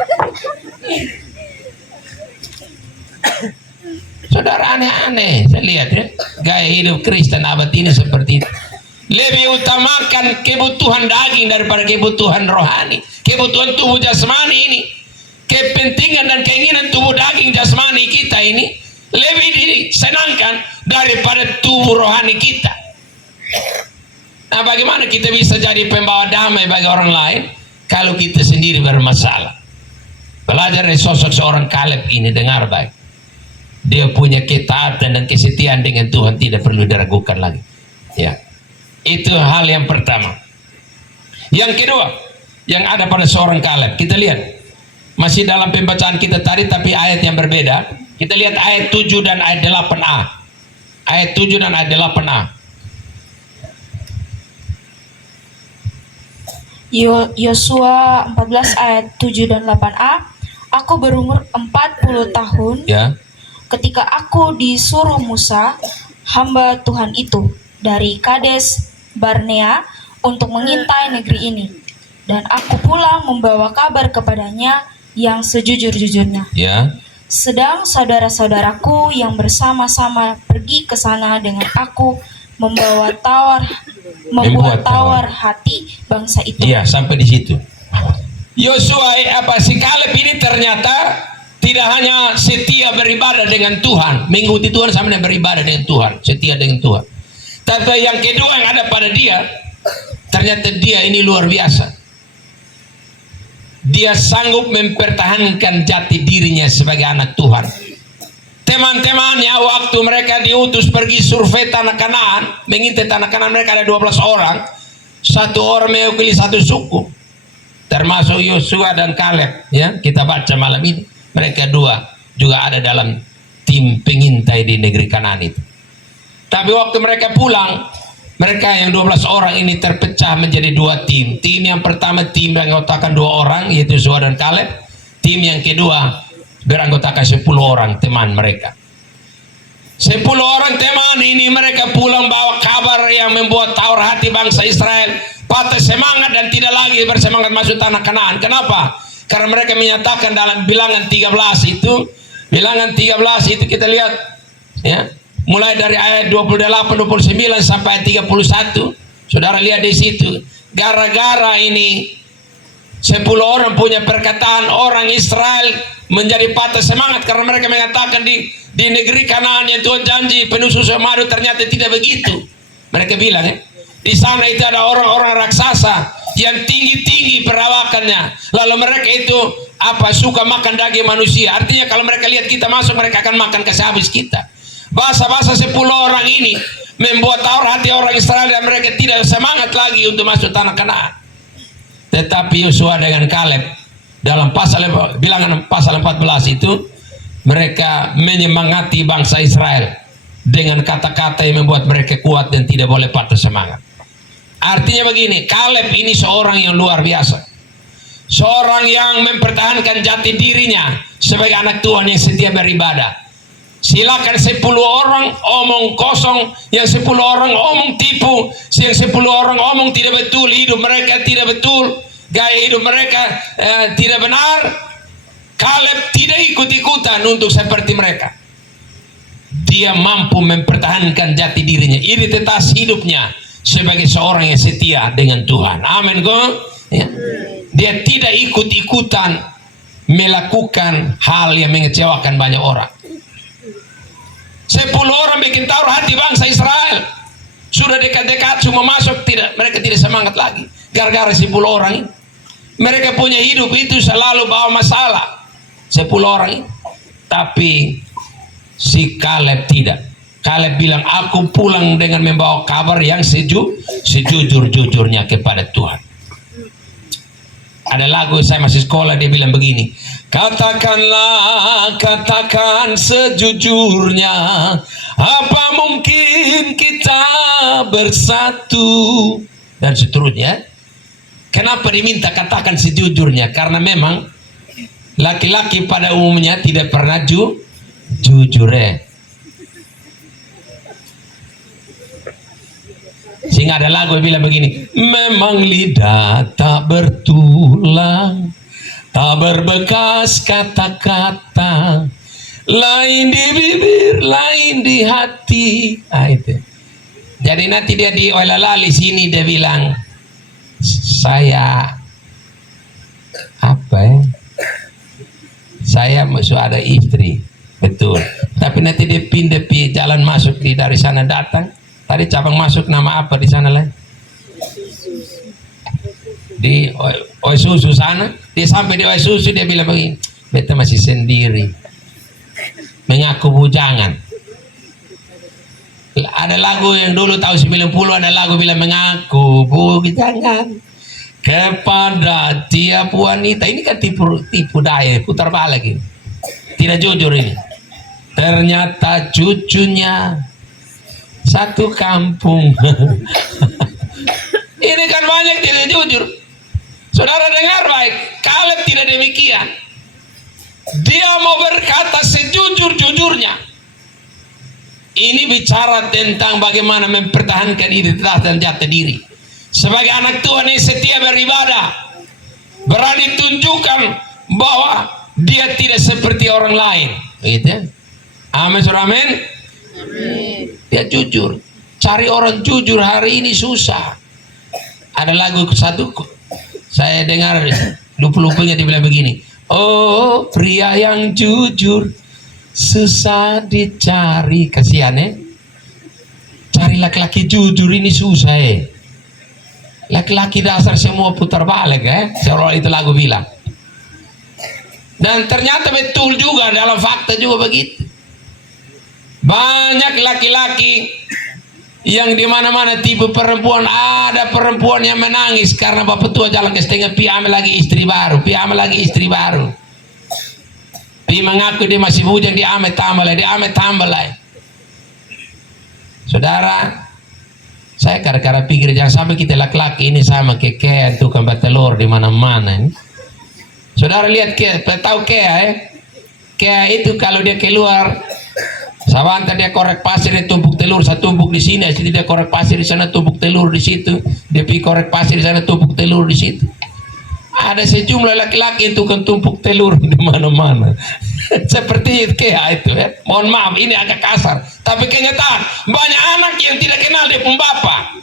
Saudara, aneh-aneh. Saya lihat ya, gaya hidup Kristen abad ini seperti itu. Lebih utamakan kebutuhan daging daripada kebutuhan rohani, kebutuhan tubuh jasmani ini. Kepentingan dan keinginan tubuh daging jasmani kita ini lebih disenangkan daripada tubuh rohani kita. Nah, bagaimana kita bisa jadi pembawa damai bagi orang lain kalau kita sendiri bermasalah? Belajar dari sosok seorang Kaleb ini, dengar baik. Dia punya ketaatan dan kesetiaan dengan Tuhan, tidak perlu diragukan lagi. Ya, itu hal yang pertama. Yang kedua, yang ada pada seorang Kaleb, kita lihat. Masih dalam pembacaan kita tadi, tapi ayat yang berbeda. Kita lihat ayat 7 dan ayat 8a. Ayat 7 dan ayat 8a. Yosua 14 ayat 7 dan 8a. Aku berumur 40 tahun Ya. ketika aku disuruh Musa, hamba Tuhan itu, dari Kades Barnea untuk mengintai negeri ini. Dan aku pulang membawa kabar kepadanya yang sejujur-jujurnya. Ya. Sedang saudara-saudaraku yang bersama-sama pergi ke sana dengan aku membuat tawar hati bangsa itu. Iya, sampai di situ. Yosua si Kaleb ini ternyata tidak hanya setia beribadah dengan Tuhan, mengikuti Tuhan sama dengan beribadah dengan Tuhan, setia dengan Tuhan. Tapi yang kedua yang ada pada dia, ternyata dia ini luar biasa. Dia sanggup mempertahankan jati dirinya sebagai anak Tuhan. Teman-temannya waktu mereka diutus pergi survei tanah Kanaan, mengintai tanah Kanaan, mereka ada 12 orang. Satu orang mewakili satu suku, termasuk Yosua dan Kaleb. Ya, kita baca malam ini. Mereka dua juga ada dalam tim pengintai di negeri Kanaan itu. Tapi waktu mereka pulang, mereka yang 12 orang ini terpecah menjadi dua tim. Tim yang pertama tim beranggotakan 2 orang, yaitu Yosua dan Kaleb. Tim yang kedua beranggotakan 10 orang teman mereka. 10 orang teman ini mereka pulang bawa kabar yang membuat tawar hati bangsa Israel, patah semangat dan tidak lagi bersemangat masuk tanah Kanaan. Kenapa? Karena mereka menyatakan dalam bilangan 13 itu, kita lihat ya, mulai dari ayat 28, 29 sampai ayat 31. Saudara lihat di situ, gara-gara ini 10 orang punya perkataan, orang Israel menjadi patah semangat karena mereka mengatakan di negeri Kanaan yang Tuhan janji penuh susu dan madu, ternyata tidak begitu. Mereka bilang di sana itu ada orang-orang raksasa yang tinggi-tinggi perawakannya, lalu mereka itu suka makan daging manusia. Artinya kalau mereka lihat kita masuk, mereka akan makan kasih habis kita. Bahasa-bahasa 10 orang ini membuat tawar hati orang Israel dan mereka tidak semangat lagi untuk masuk tanah Kanaan. Tetapi Yosua dengan Kaleb dalam bilangan pasal 14 itu, mereka menyemangati bangsa Israel dengan kata-kata yang membuat mereka kuat dan tidak boleh patah semangat. Artinya begini, Kaleb ini seorang yang luar biasa, seorang yang mempertahankan jati dirinya sebagai anak Tuhan yang setia beribadah. Silakan 10 orang omong kosong, yang 10 orang omong tipu, yang 10 orang omong tidak betul, hidup mereka tidak betul, gaya hidup mereka tidak benar. Kaleb tidak ikut-ikutan untuk seperti mereka. Dia mampu mempertahankan jati dirinya, identitas hidupnya sebagai seorang yang setia dengan Tuhan. Amin. Ya. Dia tidak ikut-ikutan melakukan hal yang mengecewakan banyak orang. 10 orang bikin tawar hati bangsa Israel. Sudah dekat-dekat semua masuk, mereka tidak semangat lagi. Gara-gara 10 orang ini. Mereka punya hidup itu selalu bawa masalah. 10 orang ini. Tapi si Kaleb tidak. Kaleb bilang, aku pulang dengan membawa kabar yang sejujur-jujurnya kepada Tuhan. Ada lagu saya masih sekolah, dia bilang begini, katakan sejujurnya, apa mungkin kita bersatu, dan seterusnya. Kenapa diminta katakan sejujurnya? Karena memang laki-laki pada umumnya tidak pernah jujur. Sehingga ada lagu yang bilang begini, memang lidah tak bertulang, tak berbekas kata-kata, lain di bibir, lain di hati. Itu. Jadi nanti dia di Oilalali sini dia bilang, saya sudah ada istri, betul. Tapi nanti dia pindah jalan masuk dari sana datang. Tadi cabang masuk nama apa di sana lah? Di Oisusu sana. Dia sampai di Oisusu dia bilang begini, beta masih sendiri, mengaku bujangan. Ada lagu yang dulu tahun 90 ada lagu bilang mengaku bujangan kepada tiap wanita. Ini kan tipu daya, putar balik ini. Tidak jujur ini. Ternyata cucunya satu kampung. Ini kan banyak tidak jujur. Saudara dengar baik, Kaleb tidak demikian. Dia mau berkata sejujur-jujurnya. Ini bicara tentang bagaimana mempertahankan identitas dan jati diri. Sebagai anak Tuhan yang setia beribadah, berani tunjukkan bahwa dia tidak seperti orang lain. Gitu. Amin, saudara, amin. Dia jujur. Cari orang jujur hari ini susah. Ada lagu satu, saya dengar lupa-lupanya dibilang begini. Oh, pria yang jujur susah dicari. Kasihan ya. Cari laki-laki jujur ini susah ya. Laki-laki dasar semua putar balik ya. Seolah itu lagu bilang. Dan ternyata betul juga, dalam fakta juga begitu. Banyak laki-laki yang di mana-mana tipe perempuan, ada perempuan yang menangis karena bapak tua jalan ke setengah, pi ambil lagi istri baru, pi ambil lagi istri baru. Pi mengaku dia masih bujang, dia ambil tambah lagi, dia ambil tambah lagi. Saudara, saya kadang-kadang pikir jangan sampai kita laki-laki ini sama kayak tukang batelor di mana-mana. Saudara lihat Kea, tahu Kea Kea itu kalau dia keluar Sabanta dia korek pasir, dia tumpuk telur, saya tumpuk di sini, situ dia korek pasir di sana, tumpuk telur di situ, dia pergi korek pasir di sana, tumpuk telur di situ. Ada sejumlah laki-laki itu kan tumpuk telur di mana-mana. Seperti kayak itu ya. Mohon maaf ini agak kasar, tapi kenyataan banyak anak yang tidak kenal dia pun bapak.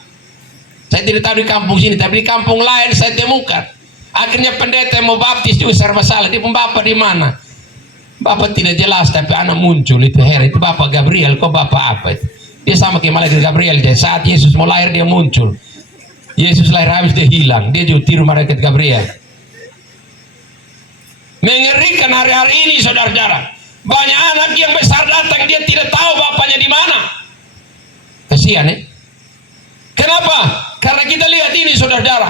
Saya tidak tahu di kampung sini, tapi di kampung lain saya temukan. Akhirnya pendeta yang mau baptis juga serba salah, dia pun bapak di mana? Bapak tidak jelas, tapi anak muncul itu heran, itu Bapak Gabriel, kok Bapak apa itu? Dia sama kayak malaikat Gabriel, dia saat Yesus mau lahir dia muncul. Yesus lahir habis dia hilang, dia juga tiru malaikat Gabriel. Mengerikan hari-hari ini saudara-saudara. Banyak anak yang besar datang, dia tidak tahu bapaknya di mana. Kasihan ya. Kenapa? Karena kita lihat ini saudara-saudara.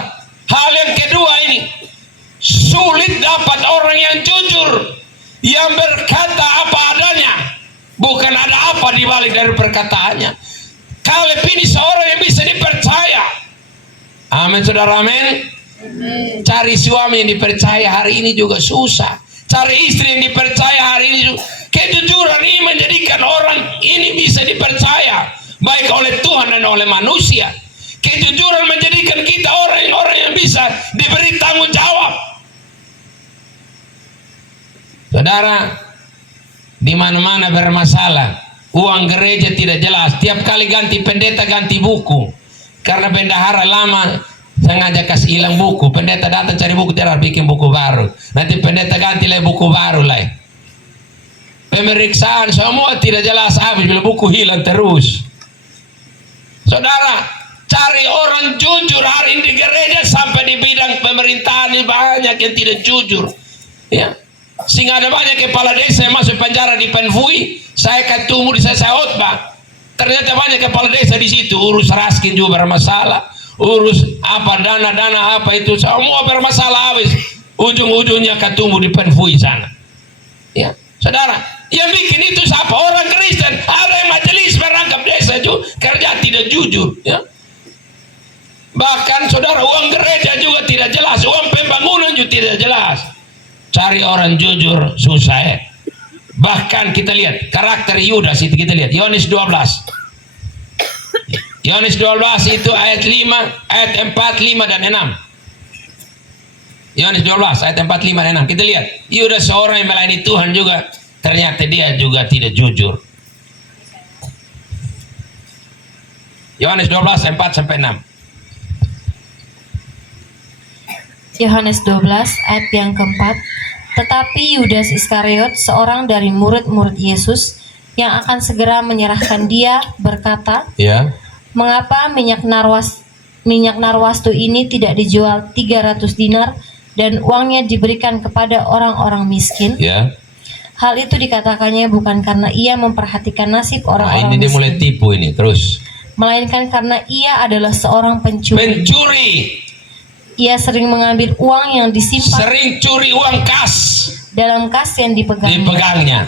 Hal yang kedua ini, sulit dapat orang yang jujur, yang berkata apa adanya, bukan ada apa di balik dari perkataannya. Kaleb ini seorang yang bisa dipercaya. Amin, saudara, amin. Cari suami yang dipercaya hari ini juga susah. Cari istri yang dipercaya hari ini juga. Kejujuran ini menjadikan orang ini bisa dipercaya, baik oleh Tuhan dan oleh manusia. Kejujuran menjadikan kita orang yang bisa diberi tanggung jawab. Saudara, di mana-mana bermasalah. Uang gereja tidak jelas. Tiap kali ganti pendeta ganti buku. Karena bendahara lama sengaja kasih hilang buku. Pendeta datang cari buku, tidak bikin buku baru. Nanti pendeta ganti lagi buku baru lagi. Pemeriksaan semua tidak jelas habis bila buku hilang terus. Saudara, cari orang jujur hari ini di gereja sampai di bidang pemerintahan ini banyak yang tidak jujur. Ya. Sehingga ada banyak kepala desa yang masuk penjara di Penfui. Saya ketemu di saya khotbah. Ternyata banyak kepala desa di situ urus raskin juga bermasalah, urus apa dana apa itu semua bermasalah habis. Ujung-ujungnya ketemu di Penfui sana. Ya, saudara, yang bikin itu siapa? Orang Kristen. Ada yang majelis merangkap desa juga kerja tidak jujur. Ya. Bahkan saudara, uang gereja juga tidak jelas, uang pembangunan juga tidak jelas. Cari orang jujur susah ya. Bahkan kita lihat karakter Yudas itu, kita lihat Yohanes 12. Yohanes 12 itu ayat 5, ayat 4, 5 dan 6. Yohanes 12 ayat 4, 5 dan 6. Kita lihat Yudas seorang yang melayani Tuhan juga, ternyata dia juga tidak jujur. Yohanes 12 4 sampai 6. Yohanes 12 ayat yang keempat. Tetapi Yudas Iskariot, seorang dari murid-murid Yesus yang akan segera menyerahkan dia, berkata, Ya. mengapa minyak narwastu ini tidak dijual 300 dinar dan uangnya diberikan kepada orang-orang miskin? Ya. Hal itu dikatakannya bukan karena ia memperhatikan nasib Nah, orang-orang ini dia mulai miskin, tipu ini terus. melainkan karena ia adalah seorang pencuri. Pencuri. Ia sering mengambil uang yang disimpan Sering curi uang kas dalam kas yang dipegangnya. dipegangnya.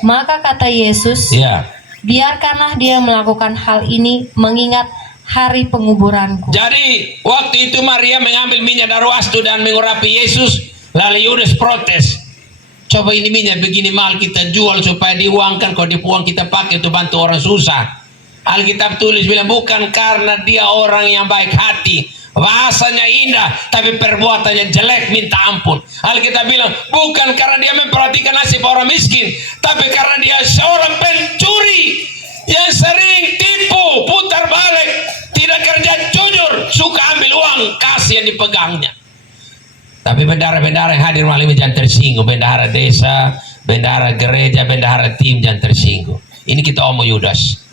Maka kata Yesus, Ya. biarkanlah dia melakukan hal ini mengingat hari penguburanku. Jadi waktu itu Maria mengambil minyak darwastu dan mengurapi Yesus, lalu Yudas protes. Coba ini minyak begini mahal kita jual supaya diuangkan, kalau diuang kita pakai untuk bantu orang susah. Alkitab tulis bilang bukan karena dia orang yang baik hati, bahasanya indah, tapi perbuatannya jelek minta ampun. Alkitab bilang bukan karena dia memperhatikan nasib orang miskin, tapi karena dia seorang pencuri yang sering tipu, putar balik, tidak kerja jujur, suka ambil uang kasih yang dipegangnya. Tapi bendara-bendara yang hadir malam ini jangan tersinggung. Bendahara desa, bendahara gereja, bendahara tim jangan tersinggung. Ini kita omong Yudas.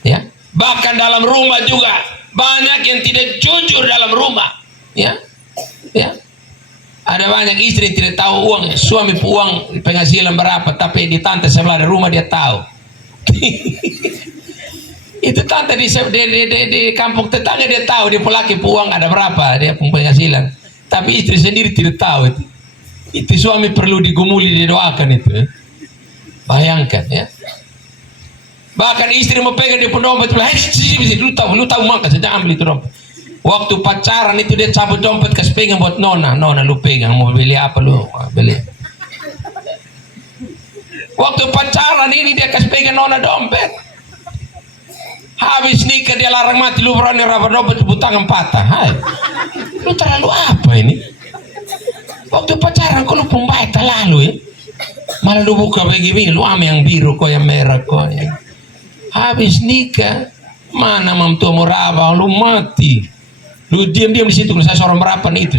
Ya, bahkan dalam rumah juga banyak yang tidak jujur dalam rumah. Ya, ya. Ada banyak istri tidak tahu uang suami uang penghasilan berapa, tapi di tante sebelah ada rumah dia tahu. Itu tante di kampung tetangga dia tahu dia pelaki uang ada berapa dia penghasilan, tapi istri sendiri tidak tahu itu. Itu suami perlu digumuli didoakan itu. Bayangkan ya. Bahkan istri mau pegang di dompet, lu tahu maka sedang ambil itu dompet. Waktu pacaran itu dia cabut dompet kasih pegang buat nona lu pegang mau beli apa lu beli. Waktu pacaran ini dia kasih pegang nona dompet. Habis nikah dia larang mati, lu berani rapat dompet tangan patah. Hai, lu terlalu apa ini? Waktu pacaran kok lu pembaik terlalu ya. Malah lu buka begini, lu ama yang biru kok yang merah kok ya. Habis nikah mana mamtua meraba lu mati, lu diam-diam di situ. Saya seorang merapan itu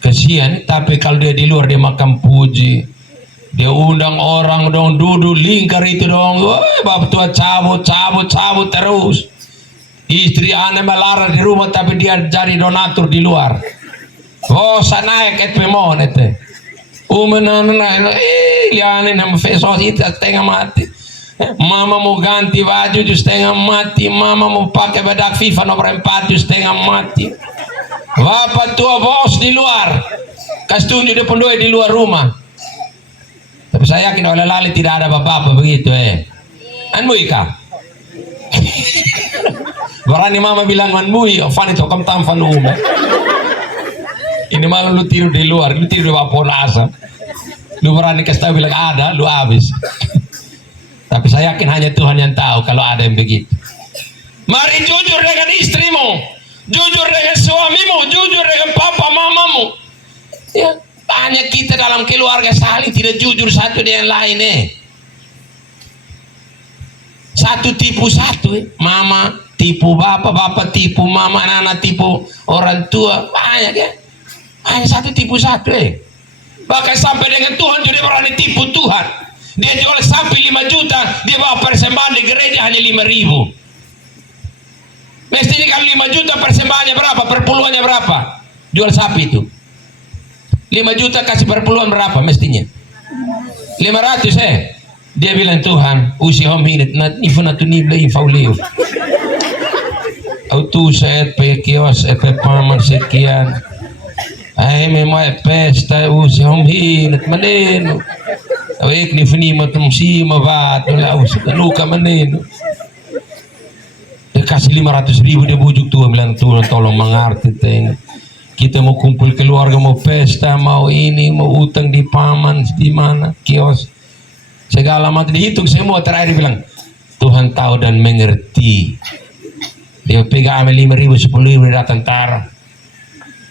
kasihan. Tapi kalau dia di luar dia makan puji, dia undang orang dong duduk lingkar itu dong. Woi bapak tua cabut terus. Istri aneh melarang di rumah tapi dia cari donatur di luar. Oh sana naik etpemon itu. Lianin sama fesos itu setengah mati. Mama mau ganti baju setengah mati, mama mau pakai bedak FIFA nomor 4 setengah mati. Bapak tua bos di luar, kasih tunjuk dia pendoi di luar rumah. Tapi saya yakin oleh lali tidak ada bapak-bapak begitu Anmui kah? Berani mama bilang anmui, Fani itu kamu tampan lu. Ini malah lu tidur di luar, lu tidur di bawah asam. Lu berani kasih tahu bilang ada, lu habis. Tapi saya yakin hanya Tuhan yang tahu kalau ada yang begitu. Mari jujur dengan istrimu, jujur dengan suamimu, jujur dengan papa mamamu. Ya, banyak kita dalam keluarga saling tidak jujur satu dengan lain Satu tipu satu mama tipu bapak, bapak tipu mama, anak tipu orang tua. Banyak ya. Hanya satu tipu satu Bahkan sampai dengan Tuhan juga berani tipu Tuhan. Dia jual sapi 5 juta, dia bawa persembahan di gereja hanya 5.000. Mestinya kalau 5 juta persembahannya berapa, perpuluhannya berapa? Jual sapi itu 5 juta kasih perpuluhan berapa mestinya? 500 Dia bilang Tuhan, usi hom hinit nat ifuna tunibla infauliu. Autu set pe kios pe paman sekian. Ai memang pesta usi hom hinit maneno. Awek ni fini matum si mabat luka maneno. Dia kasih 500.000 dia bujuk Tuhan bilang Tuhan tolong mengerti kita mau kumpul keluarga mau pesta mau ini mau utang di paman di mana kios segala macam dihitung semua. Terakhir bilang Tuhan tahu dan mengerti. Dia pegang 5.000 10.000 dari tentara.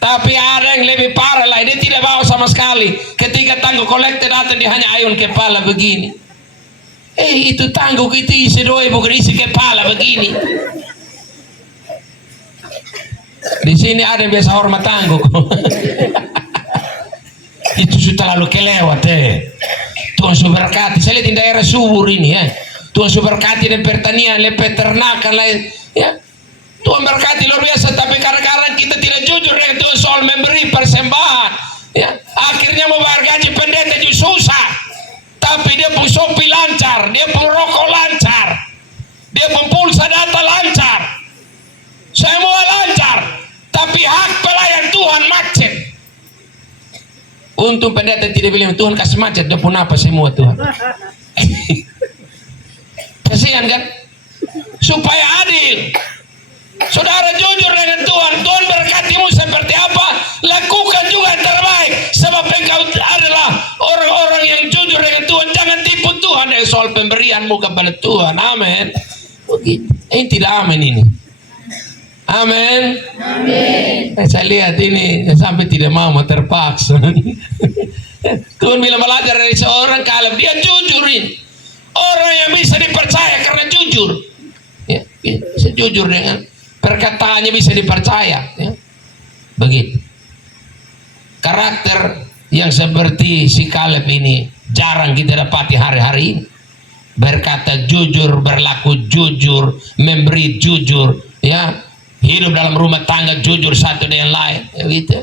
Tapi ada yang lebih parah lah, dia tidak bawa sama sekali. Ketika tangguh kolektor datang dia hanya ayun kepala begini. Itu tangguh itu isi doi bukan isi kepala begini. Di sini ada yang biasa hormat tangguh. Itu sudah terlalu kelewat Tuhan berkati. Saya lihat di daerah subur ini Tuhan berkati dan pertanian, peternakan lain ya. Tuhan berkati luar biasa, tapi kadang-kadang kita tidak jujur dengan Tuhan soal memberi persembahan ya. Akhirnya mau bayar gaji pendeta juga susah, tapi dia pun sopi lancar, dia pun rokok lancar, dia pun pulsa data lancar, semua lancar, tapi hak pelayan Tuhan macet. Untung pendeta tidak bilang Tuhan kasih macet, dia pun apa semua Tuhan. Kasihan kan? Supaya adil. soal pemberianmu kepada Tuhan. Amin. Ini tidak amin ini. Amin. Saya lihat ini sampai tidak mau terpaksa. Tuhan bilang belajar dari seorang Kaleb, dia jujur ini. Orang yang bisa dipercaya karena jujur. Ya, bisa jujur dengan perkataannya, bisa dipercaya. Ya. Begitu. Karakter yang seperti si Kaleb ini jarang kita dapati hari-hari ini. Berkata jujur, berlaku jujur, memberi jujur, ya, hidup dalam rumah tangga jujur satu dengan lain, ya, gitu.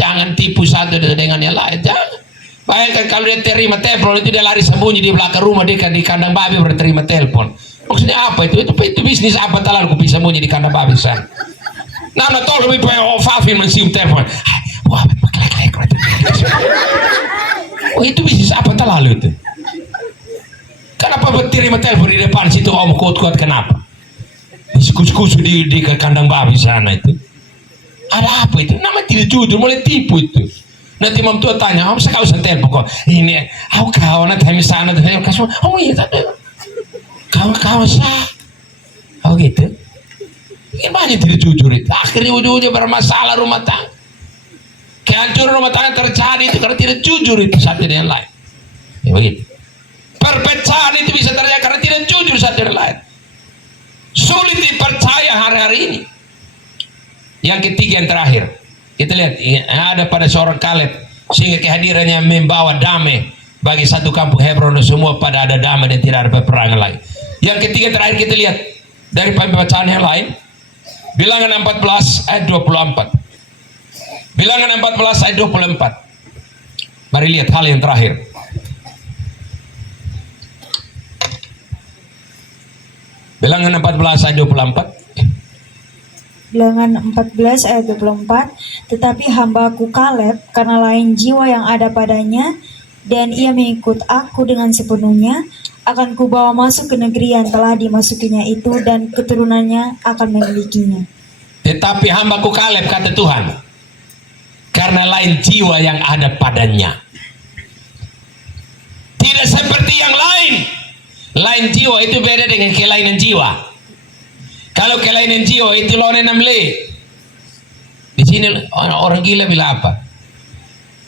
Jangan tipu satu dengan yang lain, jangan. Bayangkan kalau dia terima telepon itu dia lari sembunyi di belakang rumah dia di kandang babi baru terima telepon. Maksudnya apa itu? Itu bisnis apa talar aku bisa sembunyi di kandang babi sana. Nah, tolong lebih Fafin mensium telepon. Wah, oh itu bisnis apa talar itu? Kenapa terima telepon di depan situ om kuat-kuat kenapa? Kusu-kusu di kandang babi sana itu. Ada apa itu? Nama tidak jujur, mulai tipu itu. Nanti mam tua tanya, om saya kau telepon kok. Ini, aku kawan nanti sana, oh iya tapi kawan saya. Oh gitu. Ini banyak tidak jujur itu. Akhirnya ujung-ujungnya bermasalah rumah tangga. Kehancuran rumah tangga terjadi itu karena tidak jujur itu satu dengan lain. Ya begitu. Perpecahan itu bisa terjadi karena tidak jujur satu dengan lain. Sulit dipercaya hari-hari ini. Yang ketiga yang terakhir, kita lihat ada pada seorang Kaleb sehingga kehadirannya membawa damai bagi satu kampung Hebron dan semua pada ada damai dan tidak ada peperangan lagi. Yang ketiga terakhir kita lihat dari pembacaan yang lain, Bilangan 14 ayat 24. Bilangan 14 ayat 24. Mari lihat hal yang terakhir. Bilangan 14 ayat 24. Bilangan 14 ayat 24, tetapi hambaku Kaleb karena lain jiwa yang ada padanya dan ia mengikut aku dengan sepenuhnya, akan kubawa masuk ke negeri yang telah dimasukinya itu dan keturunannya akan memilikinya. Tetapi hambaku Kaleb, kata Tuhan, karena lain jiwa yang ada padanya. Tidak seperti yang lain. Lain jiwa itu beda dengan kelainan jiwa. Kalau kelainan jiwa itu lawan namle. Di sini orang gila bilang apa?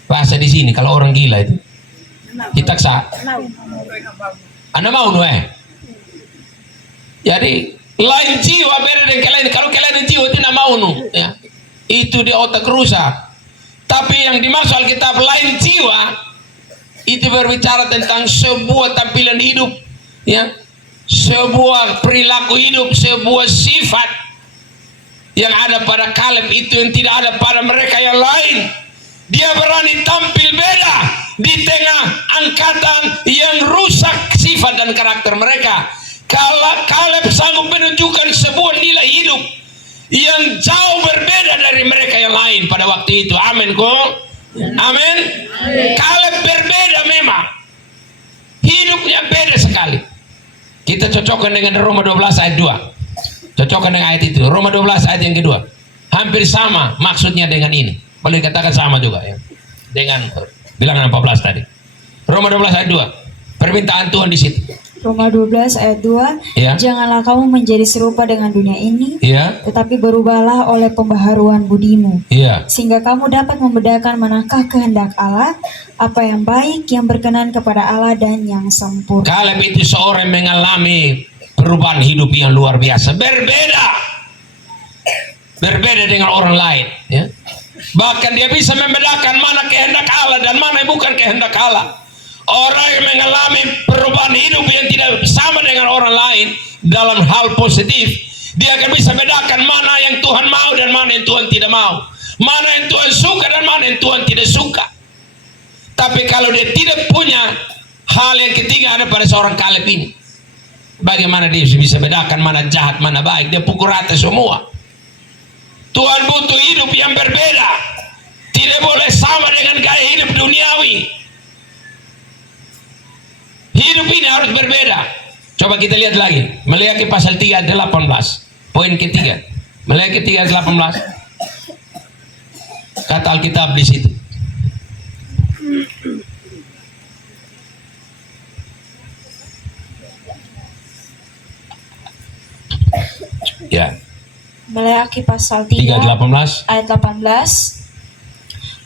Bahasa di sini kalau orang gila itu ditaksa. Anda mau Jadi lain jiwa beda dengan kelainan. Kalau kelainan jiwa itu tidak mau ya. Itu di otak rusak. Tapi yang dimaksud Alkitab lain jiwa itu berbicara tentang sebuah tampilan hidup, ya. Sebuah perilaku hidup, sebuah sifat yang ada pada Kaleb itu yang tidak ada pada mereka yang lain. Dia berani tampil beda di tengah angkatan yang rusak sifat dan karakter mereka. Kalau Kaleb sanggup menunjukkan sebuah nilai hidup yang jauh berbeda dari mereka yang lain pada waktu itu. Amin kok. Amin. Kaleb berbeda memang. Hidupnya beda sekali. Kita cocokkan dengan Roma 12 ayat 2. Cocokkan dengan ayat itu. Roma 12 ayat yang kedua. Hampir sama maksudnya dengan ini. Boleh dikatakan sama juga ya. Dengan bilangan 14 tadi. Roma 12 ayat 2. Permintaan Tuhan di situ. Roma 12 ayat 2, Ya. janganlah kamu menjadi serupa dengan dunia ini, Iya. tetapi berubahlah oleh pembaharuan budimu, Iya. sehingga kamu dapat membedakan manakah kehendak Allah, apa yang baik, yang berkenan kepada Allah, dan yang sempurna. Kaleb itu seorang yang mengalami perubahan hidup yang luar biasa. Berbeda dengan orang lain, ya. Bahkan dia bisa membedakan mana kehendak Allah dan mana yang bukan kehendak Allah. Orang yang mengalami perubahan hidup yang tidak sama dengan orang lain dalam hal positif, dia akan bisa bedakan mana yang Tuhan mau dan mana yang Tuhan tidak mau, mana yang Tuhan suka dan mana yang Tuhan tidak suka. Tapi kalau dia tidak punya hal yang ketiga ada pada seorang Kaleb ini, bagaimana dia bisa bedakan mana jahat mana baik? Dia pukul rata semua. Tuhan butuh hidup yang berbeda, tidak boleh sama dengan gaya hidup duniawi. Hidup ini harus berbeda. Coba kita lihat lagi. Meleakhi pasal 3 ayat 18. Poin ketiga. Meleakhi 3 ayat 18. Kata Alkitab di situ. Ya, Meleakhi pasal 3 3:18. ayat 18.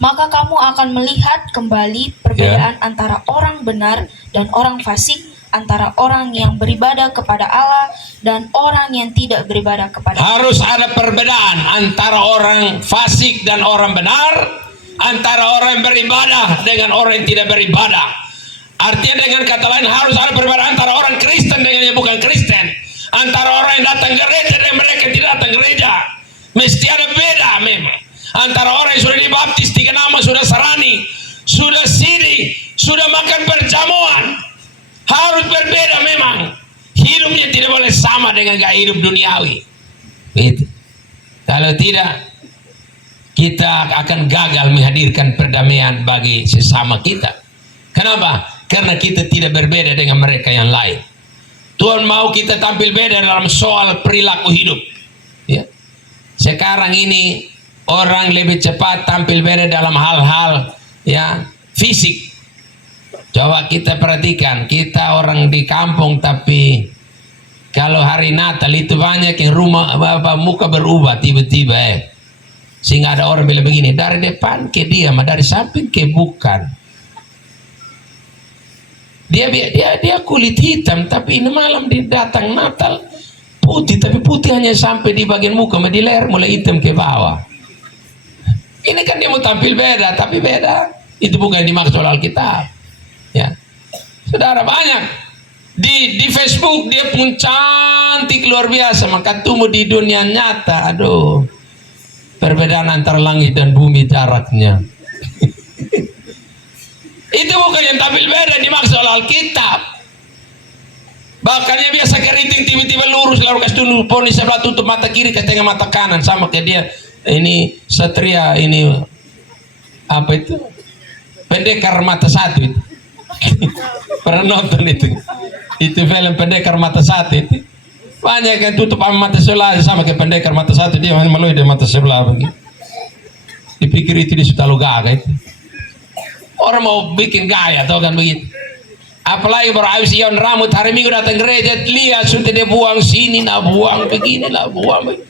Maka kamu akan melihat kembali perbedaan antara orang benar dan orang fasik, antara orang yang beribadah kepada Allah dan orang yang tidak beribadah kepada Allah. Harus ada perbedaan antara orang fasik dan orang benar, antara orang yang beribadah dengan orang yang tidak beribadah. Artinya dengan kata lain harus ada perbedaan antara orang Kristen dengan yang bukan Kristen, antara orang yang datang gereja dan mereka yang tidak datang gereja. Mesti ada beda memang. Antara orang yang sudah dibaptis 3 nama, sudah sarani, sudah siri, sudah makan perjamuan, harus berbeda memang. Hidupnya tidak boleh sama dengan gaya hidup duniawi. Itu. Kalau tidak, kita akan gagal menghadirkan perdamaian bagi sesama kita. Kenapa? Karena kita tidak berbeda dengan mereka yang lain. Tuhan mau kita tampil beda dalam soal perilaku hidup. Ya. Sekarang ini orang lebih cepat tampil beda dalam hal-hal ya fisik. Coba kita perhatikan, kita orang di kampung, tapi kalau hari Natal itu banyak yang rumah muka berubah tiba-tiba sehingga ada orang bilang begini, dari depan ke dia, dari samping ke bukan. Dia kulit hitam, tapi ini malam dia datang Natal putih, tapi putih hanya sampai di bagian muka, di leher mulai hitam ke bawah. Ini kan dia mau tampil beda, tapi beda. Itu bukan yang dimaksud oleh Alkitab. Ya, saudara, banyak di Facebook dia pun cantik luar biasa, maka tumbuh di dunia nyata. Aduh, perbedaan antara langit dan bumi jaraknya. Itu bukan yang tampil beda dimaksud oleh Alkitab. Bahkan dia biasa keriting tiba-tiba lurus lalu kasih dulu poni sebelah tutup mata kiri ke tengah mata kanan, sama kayak dia ini satria ini apa itu pendekar mata satu itu. Pernah nonton itu film pendekar mata satu itu, banyak yang tutup mata sebelah sama kayak pendekar mata satu, dia hanya melalui dari mata sebelah begitu. Dipikir itu di Sutalo Gaga itu orang mau bikin gaya atau kan begitu. Apalagi baru habis ion rambut hari Minggu datang gereja, lihat sudah dia buang sini, nah buang begini, lah buang begini.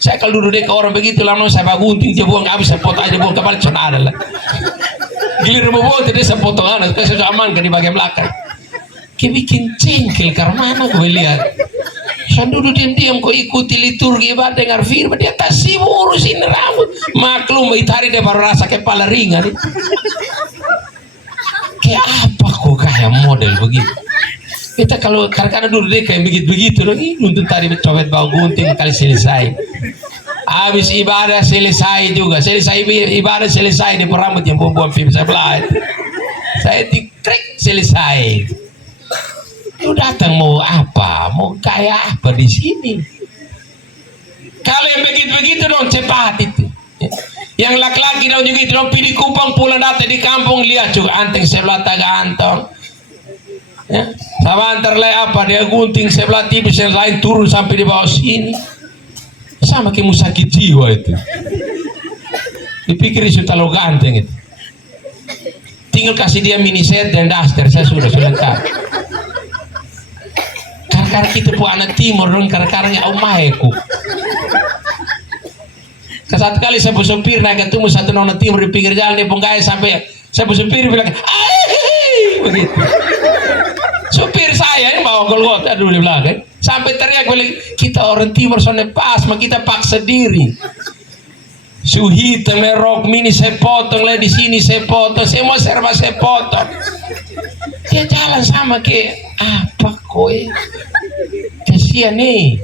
Saya kalau duduk ke orang begitu lama saya bagunting, dia buang habis, saya potong aja, buang kembali sudah ada lah. Gilir mau buang dia saya potong aja, saya amankan di bagian belakang. Kayak bikin cengkel karena mana gue lihat. Saya duduk diam-diam kok ikuti liturgi ibadah dengar firman, dia tak sibuk urusin rambut. Maklum itu hari dia baru rasa kepala ringan. Kayak apa kok kayak model begitu? Kita kalau kadang-kadang dulu deh kayak begitu lagi, nuntun tadi copet bawa gunting kali selesai. Habis ibadah selesai juga, selesai ibadah selesai di perambut yang buang film sebelah. Saya tikrek selesai. Lu datang mau apa? Mau kayak apa di sini? Kalau yang begitu-begitu dong cepat itu. Yang laki-laki dong juga itu dong pilih kupang pulang datang di kampung, lihat juga anteng sebelah gantong. Ya, sama antar apa dia gunting sebelah tipis yang lain turun sampai di bawah sini, sama kayak sakit jiwa itu. Dipikir itu terlalu ganteng itu. Tinggal kasih dia mini set dan daster, saya sudah lengkap. Karena kita pun anak timur dong, karena ya omaheku. Satu kali saya supir naik ketemu satu nona timur di pinggir jalan di Ponggaya, sampai saya supir bilang, begitu. Supir saya ini bawa golgota dulu di belakang, sampai teriak bilang, kita orang timur soalnya pas, maka kita paksa diri. Suhita merok mini saya potong lah, di sini saya potong, semua serba saya potong. Dia jalan sama ke apa koi? Kasihan nih.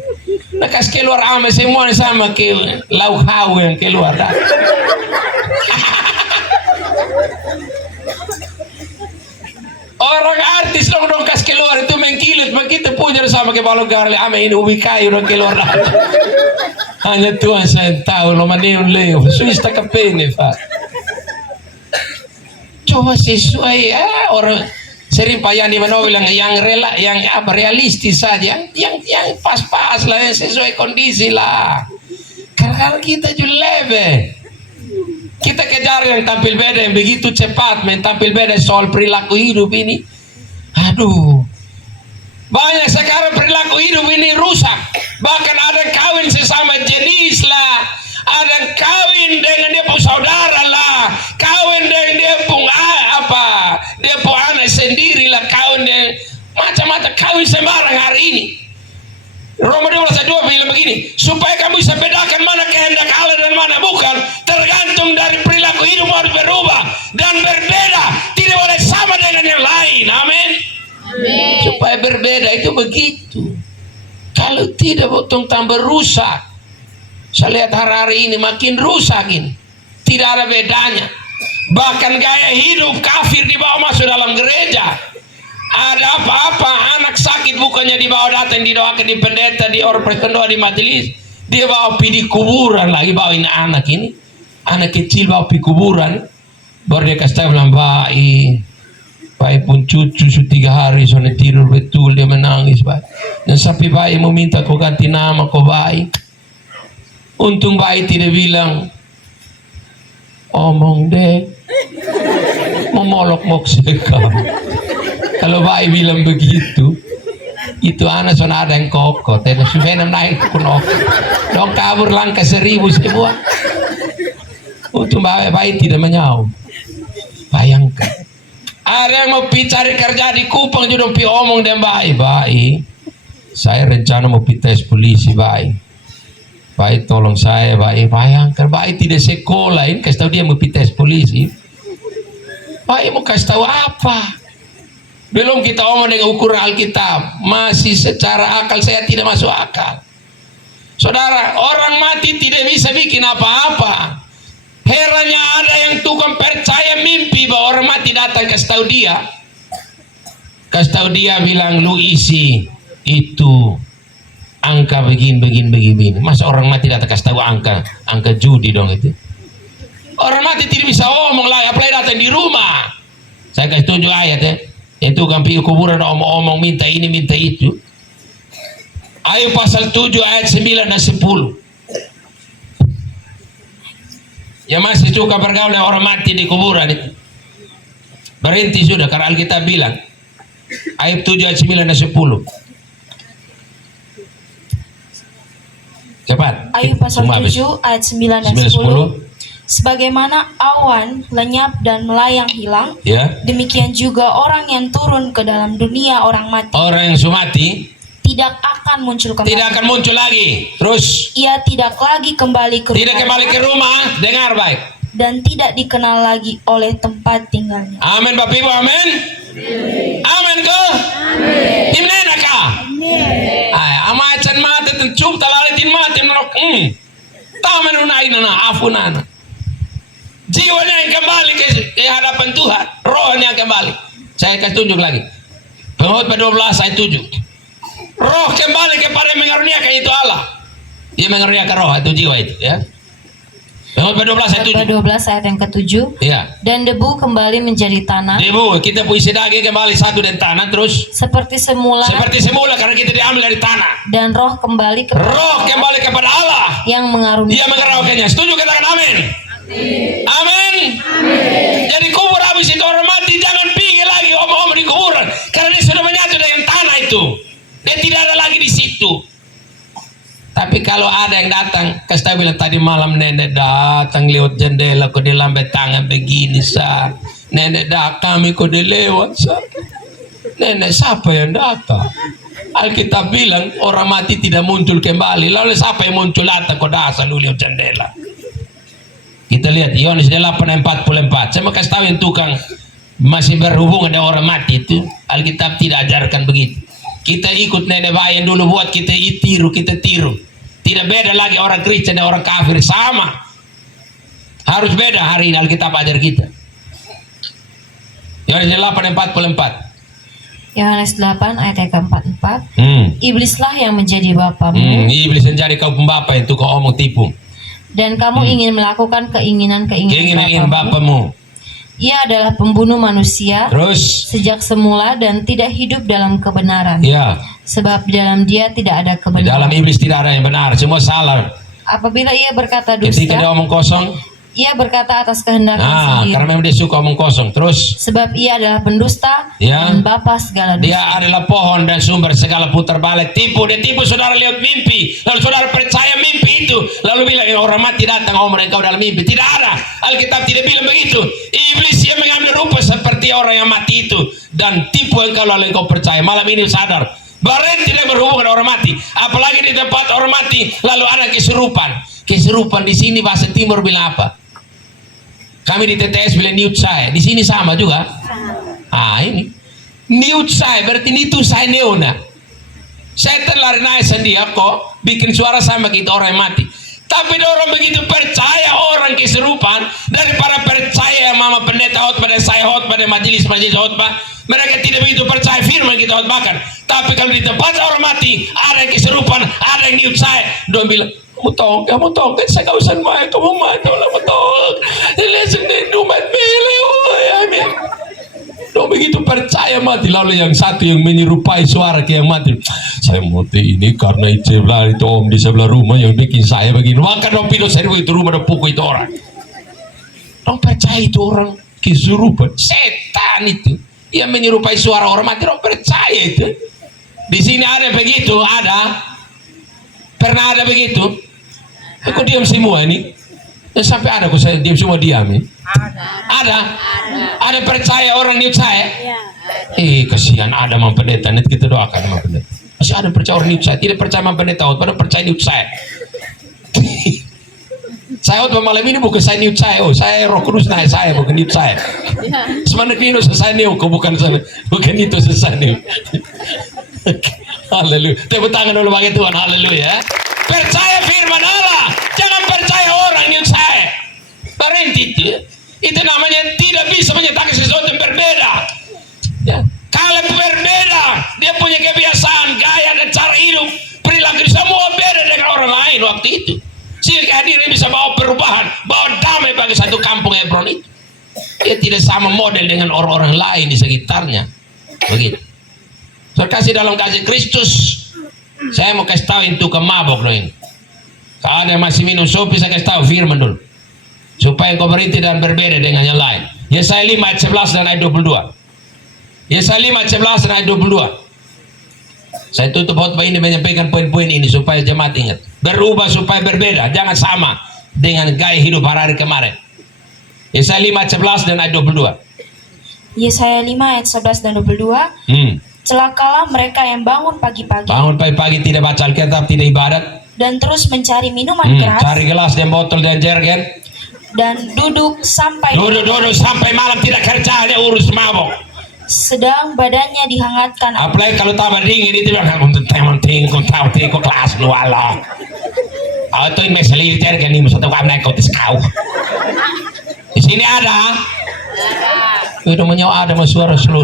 Nah kasih keluar ame semua sama ke lauk hau yang keluar dah. Orang artis dong kasih keluar itu mengkilut, begitu punya sama ke balok garli ame ini ubi kayu dong keluar dah. Hanya Tuhan saya tahu lo maniun leo, Swiss tak kepene pak. Coba sesuai orang sering payah di mana bilang yang rela, yang apa realistis saja, yang pas-pas lah, yang sesuai kondisi lah. Karena kita juga lebih, kita kejar yang tampil beda, yang begitu cepat, tampil beda soal perilaku hidup ini. Aduh, Banyak sekarang perilaku hidup ini rusak. Bahkan ada kawin sesama jenis lah, ada kawin dengan dia pun saudara lah, kawin dengan dia pun dia pun anak sendiri lah, kawin dengan macam-macam kawin sembarang hari ini. Roma 12:2 bilang begini, supaya kamu bisa bedakan mana kehendak Allah dan mana bukan, tergantung dari perilaku hidup harus berubah dan berbeda, tidak boleh sama dengan yang lain. Amin. Supaya berbeda itu begitu. Kalau tidak potong tambah rusak. Saya lihat hari-hari ini makin rusak ini, tidak ada bedanya. Bahkan gaya hidup kafir dibawa masuk dalam gereja. Ada apa-apa, anak sakit bukannya dibawa datang didoakan di pendeta, di orang doa di majelis, dia bawa pergi di kuburan lagi, bawain anak ini, anak kecil bawa pergi kuburan, baru dia kasih tahu bilang, baik pun cucu 3 hari soalnya tidur betul, dia menangis baik. Dan sampai baik mau minta kau ganti nama kau baik. Untung baik tidak bilang omong deh, memolok-mok sekali. Kalau baik bilang begitu, itu anak sudah ada yang kokot, tidak sudah naik kunok, dong kabur langkah 1000 semua. Untung baik tidak menyaum. Bayangkan, ada yang mau cari kerja di Kupang juga pi omong dan baik, saya rencana mau pi tes polisi baik, tolong saya baik. Bayangkan baik tidak sekolah ini, kasih tahu dia mau pi tes polisi, baik mau kasih tahu apa? Belum kita omong dengan ukuran Alkitab, masih secara akal saya tidak masuk akal. Saudara, orang mati tidak bisa bikin apa-apa. Herannya ada yang tukang percaya mimpi bahwa orang mati datang kasih tahu dia bilang lu isi itu angka begini. Masa orang mati datang kasih tahu angka judi dong itu. Orang mati tidak bisa omong lah, apalagi datang di rumah. Saya kasih tunjuk ayat ya. Itu kan pergi kuburan omong-omong minta ini minta itu. Ayo pasal 7 ayat 9 dan 10. Ya masih suka bergaul dengan orang mati di kuburan itu. Berhenti sudah karena Alkitab bilang. Ayat 7 ayat 9 dan 10. Cepat. Ayub pasal 7 ayat 9 dan 10. Sebagaimana awan lenyap dan melayang hilang, Ya. demikian juga orang yang turun ke dalam dunia orang mati Orang yang sudah mati tidak akan muncul kembali. tidak akan muncul lagi. Terus Ia tidak lagi kembali ke tidak rumahnya kembali ke rumah. Dengar baik. dan tidak dikenal lagi oleh tempat tinggalnya. Amin Bapak Ibu, amin. Amin ke? Dimana kah? Ay, amacan mati tencup talalitin mati menok. Taman unai nana afunana. Jiwanya yang kembali ke hadapan Tuhan, rohnya kembali. Saya kasih tunjuk lagi. Pengkhotbah 12 ayat 7. Roh kembali kepada yang mengaruniakan itu Allah. Dia mengaruniakan roh itu jiwa itu ya. Pengkhotbah 12 ayat 7. Pengkhotbah 12 ayat yang ke-7. Iya. Dan debu kembali menjadi tanah. Debu, kita puisi daging kembali satu dan tanah terus Seperti semula. seperti semula karena kita diambil dari tanah. Dan roh kembali kepada Roh kembali kepada Allah. yang mengaruniakan. Dia mengaruniakannya. Setuju katakan amin. Amin. Jadi kubur habis itu orang mati jangan pergi lagi omong-omong di kuburan karena dia sudah menyatu dengan tanah itu. Dia tidak ada lagi di situ. Tapi kalau ada yang datang, kasih tahu bilang tadi malam nenek datang lewat jendela kok dia lambat tangan begini sa. Nenek datang kami kok dia lewat sa. Nenek siapa yang datang? Alkitab bilang orang mati tidak muncul kembali. Lalu siapa yang muncul datang kok dasar lu lewat jendela? Kita lihat Yohanes 8:44. Saya mau kasih tahu yang tukang masih berhubungan dengan orang mati itu, Alkitab tidak ajarkan begitu. Kita ikut nenek moyang dulu buat kita tiru. Tidak beda lagi orang Kristen dan orang kafir, sama. Harus beda hari ini Alkitab ajar kita. Yohanes 8:44. Yohanes 8 ayat yang ke-44. Iblislah yang menjadi bapamu. Iblis yang jadi kau pembapa itu kau omong tipu. Dan kamu ingin melakukan keinginan Keinginan bapamu. bapamu. Ia adalah pembunuh manusia Terus, sejak semula dan tidak hidup dalam kebenaran. ya, Sebab di dalam dia tidak ada di kebenaran. dalam iblis tidak ada yang benar, semua salah. Apabila ia berkata Ketika dia dusta, omong kosong, Ia berkata atas kehendaknya Nah, sendiri. karena memang dia suka omong kosong. Terus Sebab ia adalah pendusta Ya. dan bapa segala dia dusta. adalah pohon dan sumber segala putar balik tipu. Dia tipu saudara lihat mimpi, lalu saudara percaya mimpi itu, lalu bilang orang mati datang omong engkau dalam mimpi. Tidak ada, Alkitab tidak bilang begitu. Iblis yang mengambil rupa seperti orang yang mati itu dan tipu engkau lalu engkau percaya. Malam ini sadar Baren tidak berhubungan dengan orang mati, apalagi di tempat orang mati lalu ada keserupan. Di sini bahasa timur bilang apa? Kami di TTS bilang niut saya, di sini sama juga. Ini niut saya berarti nitu saya neona. Saya lari naik sendiri kok bikin suara sama kita orang yang mati. Tapi orang begitu percaya orang keserupan daripada percaya mama pendeta khotbah dan saya khotbah dan majelis khotbah. Mereka tidak begitu percaya firman kita khotbahkan. Tapi kalau di tempat orang mati ada yang keserupan, ada yang niut saya. Dia bilang kamu tahu kan saya kausan mai kamu mai tahu lah betul. Listen do mat bile amin. Dong begitu percaya mati lalu yang satu yang menyerupai suara ke yang mati. Saya mati ini karena itu om di sebelah rumah yang bikin saya begini. Maka dong pindah saya itu rumah dan pukul itu orang. Dong percaya itu orang kesurupan. Setan itu yang menyerupai suara orang mati. Dong percaya itu. Di sini ada begitu, ada. Pernah ada begitu. Aku diam semua ini. Ya, sampai ada aku saya diam semua diam ini. Ada percaya orang niut saya. Kasihan ada Mang Pendeta. Nanti kita doakan Mang Pendeta. Masih ada percaya orang niut saya. Tidak percaya Mang Pendeta, pada percaya niut saya. Saya waktu malam ini bukan saya niut saya. Saya Roh Kudus naik saya, bukan niut saya. Sebenarnya ini saya niut, bukan itu saya niut. Haleluya. Tepuk tangan dulu bagi Tuhan. Haleluya. Percaya firman Allah. Jangan percaya orang niut saya. Berhenti itu namanya tidak bisa menyatakan sesuatu yang berbeda. Ya. Kalau berbeda, dia punya kebiasaan, gaya dan cara hidup, perilaku semua beda dengan orang lain waktu itu. Sehingga kehadiran bisa bawa perubahan, bawa damai bagi satu kampung Hebron itu. Dia tidak sama model dengan orang-orang lain di sekitarnya. Begitu. Terkasih dalam kasih Kristus, saya mau kasih tahu itu ke mabok loh ini. Kalau ada yang masih minum sopi, saya kasih tahu firman dulu. Supaya kau berhenti dan berbeda dengan yang lain. Yesaya 5 ayat 11 dan ayat 22. Yesaya 5 ayat 11 dan ayat 22. Saya tutup khotbah ini menyampaikan poin-poin ini supaya jemaat ingat. Berubah supaya berbeda, jangan sama dengan gaya hidup hari-hari kemarin. Yesaya 5 ayat 11 dan ayat 22. Yesaya 5 ayat 11 dan 22. Celakalah mereka yang bangun pagi-pagi Bangun pagi-pagi tidak baca Alkitab, tidak ibadat, dan terus mencari minuman keras cari gelas dan botol dan jergen, dan duduk sampai malam tidak kerja, hanya urus mabok. sedang badannya dihangatkan Apalagi kalau tambah dingin itu bilang kau tahu kelas lu Allah. Atau ini masalah jergen ini satu kami naik kau kau. Di sini ada. Itu menyawa ada suara slow.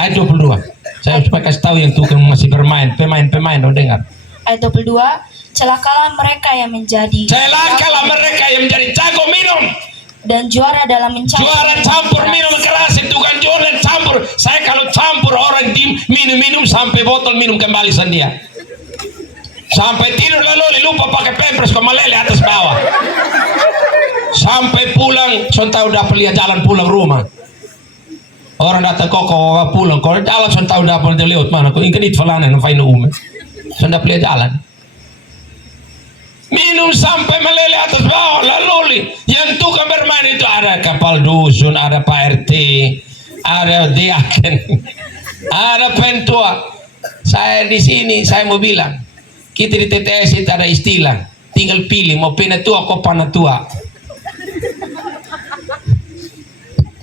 Ayat 22. Saya supaya kasih tahu yang tukang masih bermain, pemain dong dengar. Ayat 22. Celakalah mereka yang menjadi jago minum, dan juara dalam mencampur minum keras, itu kan juara dan campur. Saya kalau campur orang minum sampai botol minum kembali sendiri. Sampai tidur lalu lupa pakai pampers kok meleleh atas bawah. Sampai pulang, sontak udah lihat jalan pulang rumah. Orang datang kok pulang, kalau jalan sontak udah lewat mana? Kau ingin itu falanan, fainu sontak lihat jalan. Minum sampai meleleh atas bawah, lalu yang tukang bermain itu ada kapal dusun, ada Pak RT, ada diaken, ada pentua. Saya di sini, saya mau bilang, kita di TTS itu ada istilah, tinggal pilih mau penatua atau panatua.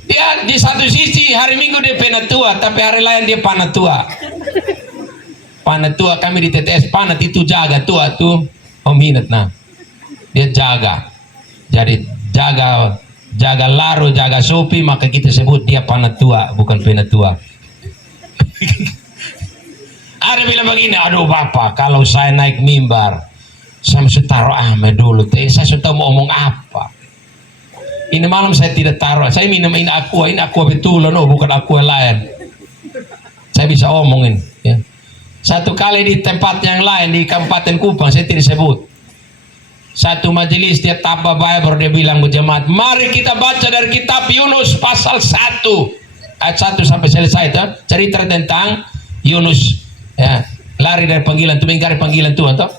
Dia di satu sisi hari Minggu dia penatua, tapi hari lain dia panatua. Panatua kami di TTS, panat itu jaga, tua tuh. Minat nah dia jaga, jadi jaga laru, jaga sopi, maka kita sebut dia panatua, bukan penatua. Ada bilang begini, aduh bapak, kalau saya naik mimbar saya mesti taruh ame dulu, saya sudah mau ngomong apa. Ini malam saya tidak taruh, saya minum ini aqua betulan, bukan aqua lain. Saya bisa omongin ya. Satu kali di tempat yang lain di Kabupaten Kupang, saya tidak sebut. Satu majelis dia tabah baru dia bilang ke jemaat, mari kita baca dari kitab Yunus pasal 1 ayat 1 sampai selesai itu, cerita tentang Yunus ya, lari dari panggilan Tuhan, mengingkari panggilan Tuhan toh.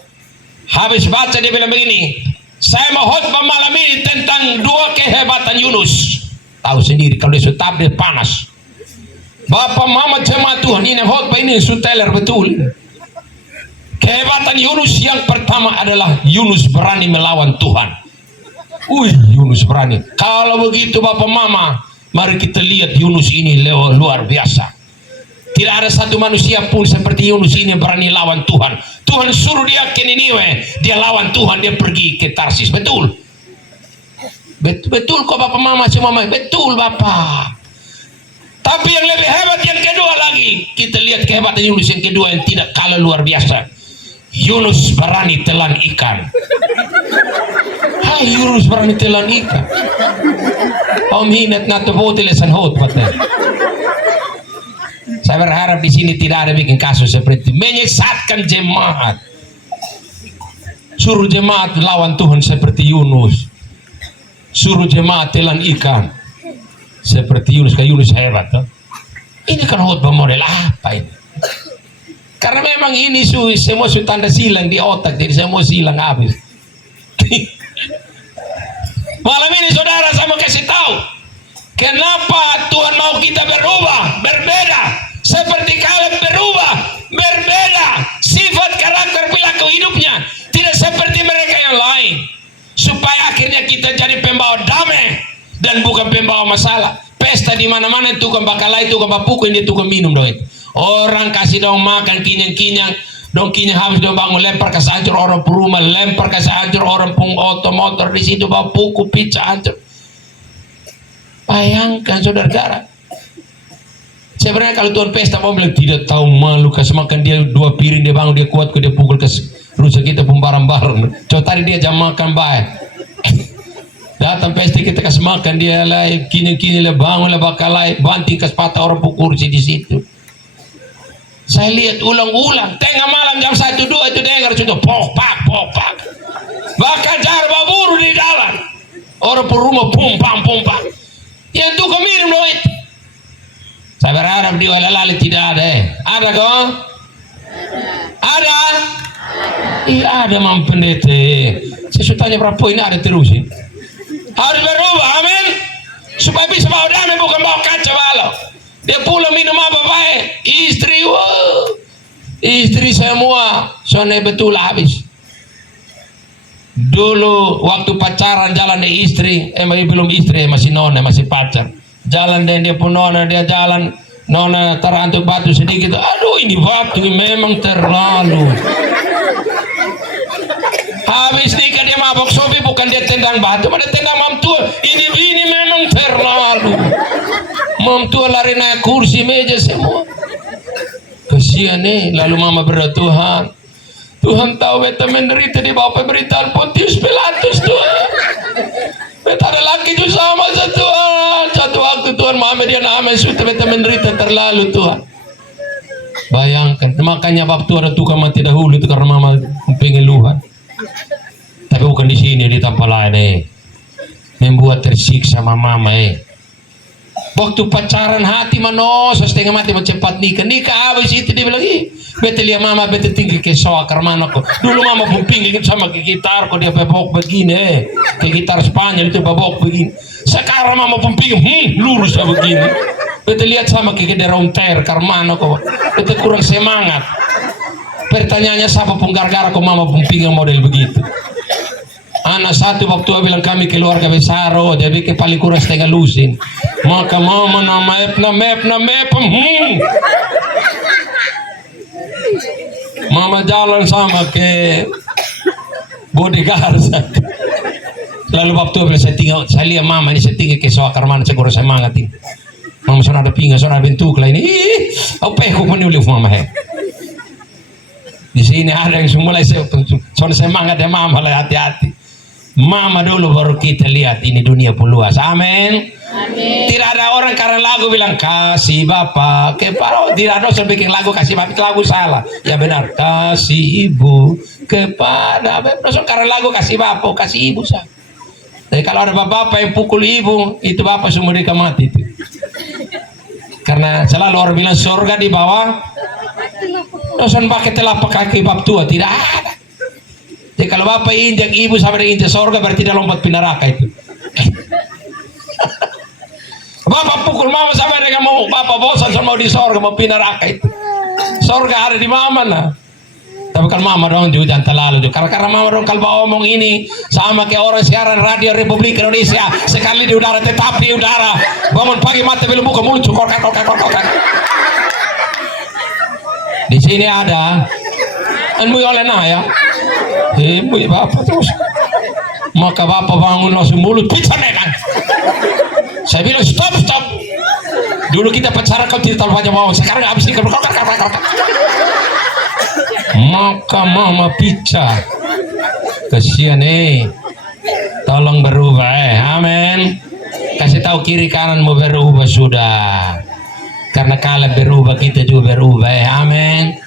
Habis baca dia bilang begini, saya mau khotbah malam ini tentang dua kehebatan Yunus. Tahu sendiri kalau dia sudah dia panas. Bapak mama jemaat Tuhan, ini khotbah ini suteler betul. Kehebatan Yunus yang pertama adalah Yunus berani melawan Tuhan. Yunus berani. Kalau begitu Bapak Mama, mari kita lihat Yunus ini luar biasa. Tidak ada satu manusia pun seperti Yunus ini berani lawan Tuhan. Tuhan suruh dia ke Niniwe, dia lawan Tuhan, dia pergi ke Tarsis. Betul. Betul kok Bapak Mama semua. Betul Bapak. Tapi yang lebih hebat yang kedua lagi, kita lihat kehebatan Yunus yang kedua yang tidak kalah luar biasa. Yunus berani telan ikan. Hai, Yunus berani telan ikan. Om hinat nato botilesan hot patah. Saya berharap di sini tidak ada bikin kasus seperti menyesatkan jemaat. Suruh jemaat lawan Tuhan seperti Yunus. Suruh jemaat telan ikan seperti Yunus. Kayak Yunus hebat toh. Ini kan khotbah model apa ini? Karena memang ini semua tanda silang di otak, jadi semua silang habis. Malam ini saudara saya mau kasih tahu, kenapa Tuhan mau kita berubah, berbeda, seperti Kaleb berubah, berbeda, sifat karakter perilaku hidupnya tidak seperti mereka yang lain, supaya akhirnya kita jadi pembawa damai dan bukan pembawa masalah. Pesta di mana-mana tukang bakalai, tukang bapukun, dia tukang minum doang. Orang kasih dong makan kinyang-kinyang, dong kinyang habis dong bangun lempar ke hancur orang perumah, lempar ke hancur orang otomotor di situ bawa puku pizza hancur. Bayangkan saudara-saudara. Sebenarnya kalau Tuhan pesta mau bilang tidak tahu malu, kasih makan dia 2 piring, dia bangun dia kuat, dia pukul ke rusak kita pembarang-barang. Coba tadi dia jam makan baik. Datang pesta kita kasih makan dia lah, kinyang-kinyang lah, bangun lah bakalai, banting ke sepatah orang pukul di situ. Saya lihat ulang-ulang, tengah malam jam 1-2 itu dengar sudah pok-pak. Bahkan jar baburu di jalan. Orang per rumah pumpak. Yang itu minum doang itu. Saya berharap di Wailali tidak ada. Ada kok? Ada? Iya ada Mam Pendeta. Saya sudah tanya berapa ini ada terus ini. Harus berubah, amin. Supaya bisa bawa damai bukan bawa kaca balok. Dia pulang minum apa baik, istri semua soalnya betul habis. Dulu waktu pacaran jalan dengan istri, belum istri masih nona, masih pacar. Jalan dan dia pun nona, dia jalan nona terantuk batu sedikit. Aduh ini batu memang terlalu. Habis nikah dia mabok sobi, bukan dia tendang batu, dia tendang mam tua. Ini memang terlalu. Mam tua lari naik kursi meja semua. Kasihan nih. Lalu mama berdoa, Tuhan tahu beta menderita di bawah pemberitaan Pontius Pilatus Tuhan. Beta ada laki itu sama Tuhan. Satu waktu Tuhan mama dia nama sudah beta menderita terlalu Tuhan. Bayangkan. Makanya bab Tuhan ada tukang mati dahulu itu karena mama pengen luhan. Tapi bukan di sini, di tempat lain membuat tersiksa mama Waktu pacaran hati manoso setengah mati mau cepat nikah habis itu dia bilang bete lihat mama bete tinggi ke soa karmana kok dulu mama pun pinggir sama ke gitar kok dia bebok begini ke gitar Spanyol itu bebok begini sekarang mama pun pinggir lurus begini bete lihat sama ke deronter karmana kok bete kurang semangat. Pertanyaannya siapa pun gara-gara kok mama pun pinggir model begitu. Anak satu waktu bilang kami keluarga besar, dia bikin paling kurang setengah lusin. Maka mama na mep. Mama jalan sama ke bodyguard. Lalu waktu bilang saya lihat mama ini saya tinggi ke soakar mana saya kurang semangat ini. Mama sudah ada pinggang, sudah ada bentuk lah ini. Apa yang aku penulis mama Di sini ada yang mulai soalnya semangat ya mama lah hati-hati. Mama dulu baru kita lihat ini dunia pun luas. Amin. Tidak ada orang karena lagu bilang kasih Bapak kepada, tidak ada orang bikin lagu kasih Bapak, itu lagu salah. Ya benar, kasih Ibu kepada, karena lagu kasih Bapak, kasih Ibu sah. Tapi kalau ada bapak yang pukul ibu, itu bapak semua mereka mati itu. Karena selalu orang bilang surga di bawah, dosen pakai telapak kaki bab tua, tidak ada. Jadi kalau bapak injak ibu sampai dia injak surga, berarti dia lompat ke neraka itu. Bapak pukul mama sampai dia mau, bapak bosan sama mau di surga, mau pindah neraka itu. Surga ada di mama nah. Tapi kalau mama dong juga jangan terlalu juga. Karena mama dong kalau omong ini sama kayak orang siaran radio Republik Indonesia, sekali di udara tetap di udara. Bangun pagi mata belum buka mulut cukor. Di sini ada anu oleh nah ya. Ibu bapak terus. Maka bapak bangun langsung mulut pizza nenan. Saya bilang stop. Dulu kita pacaran kau tidak tahu wajah mau. Sekarang habis ini maka mama pizza. Kasihan tolong berubah amin. Kasih tahu kiri kanan mau berubah sudah. Karena Kaleb berubah kita juga berubah amin.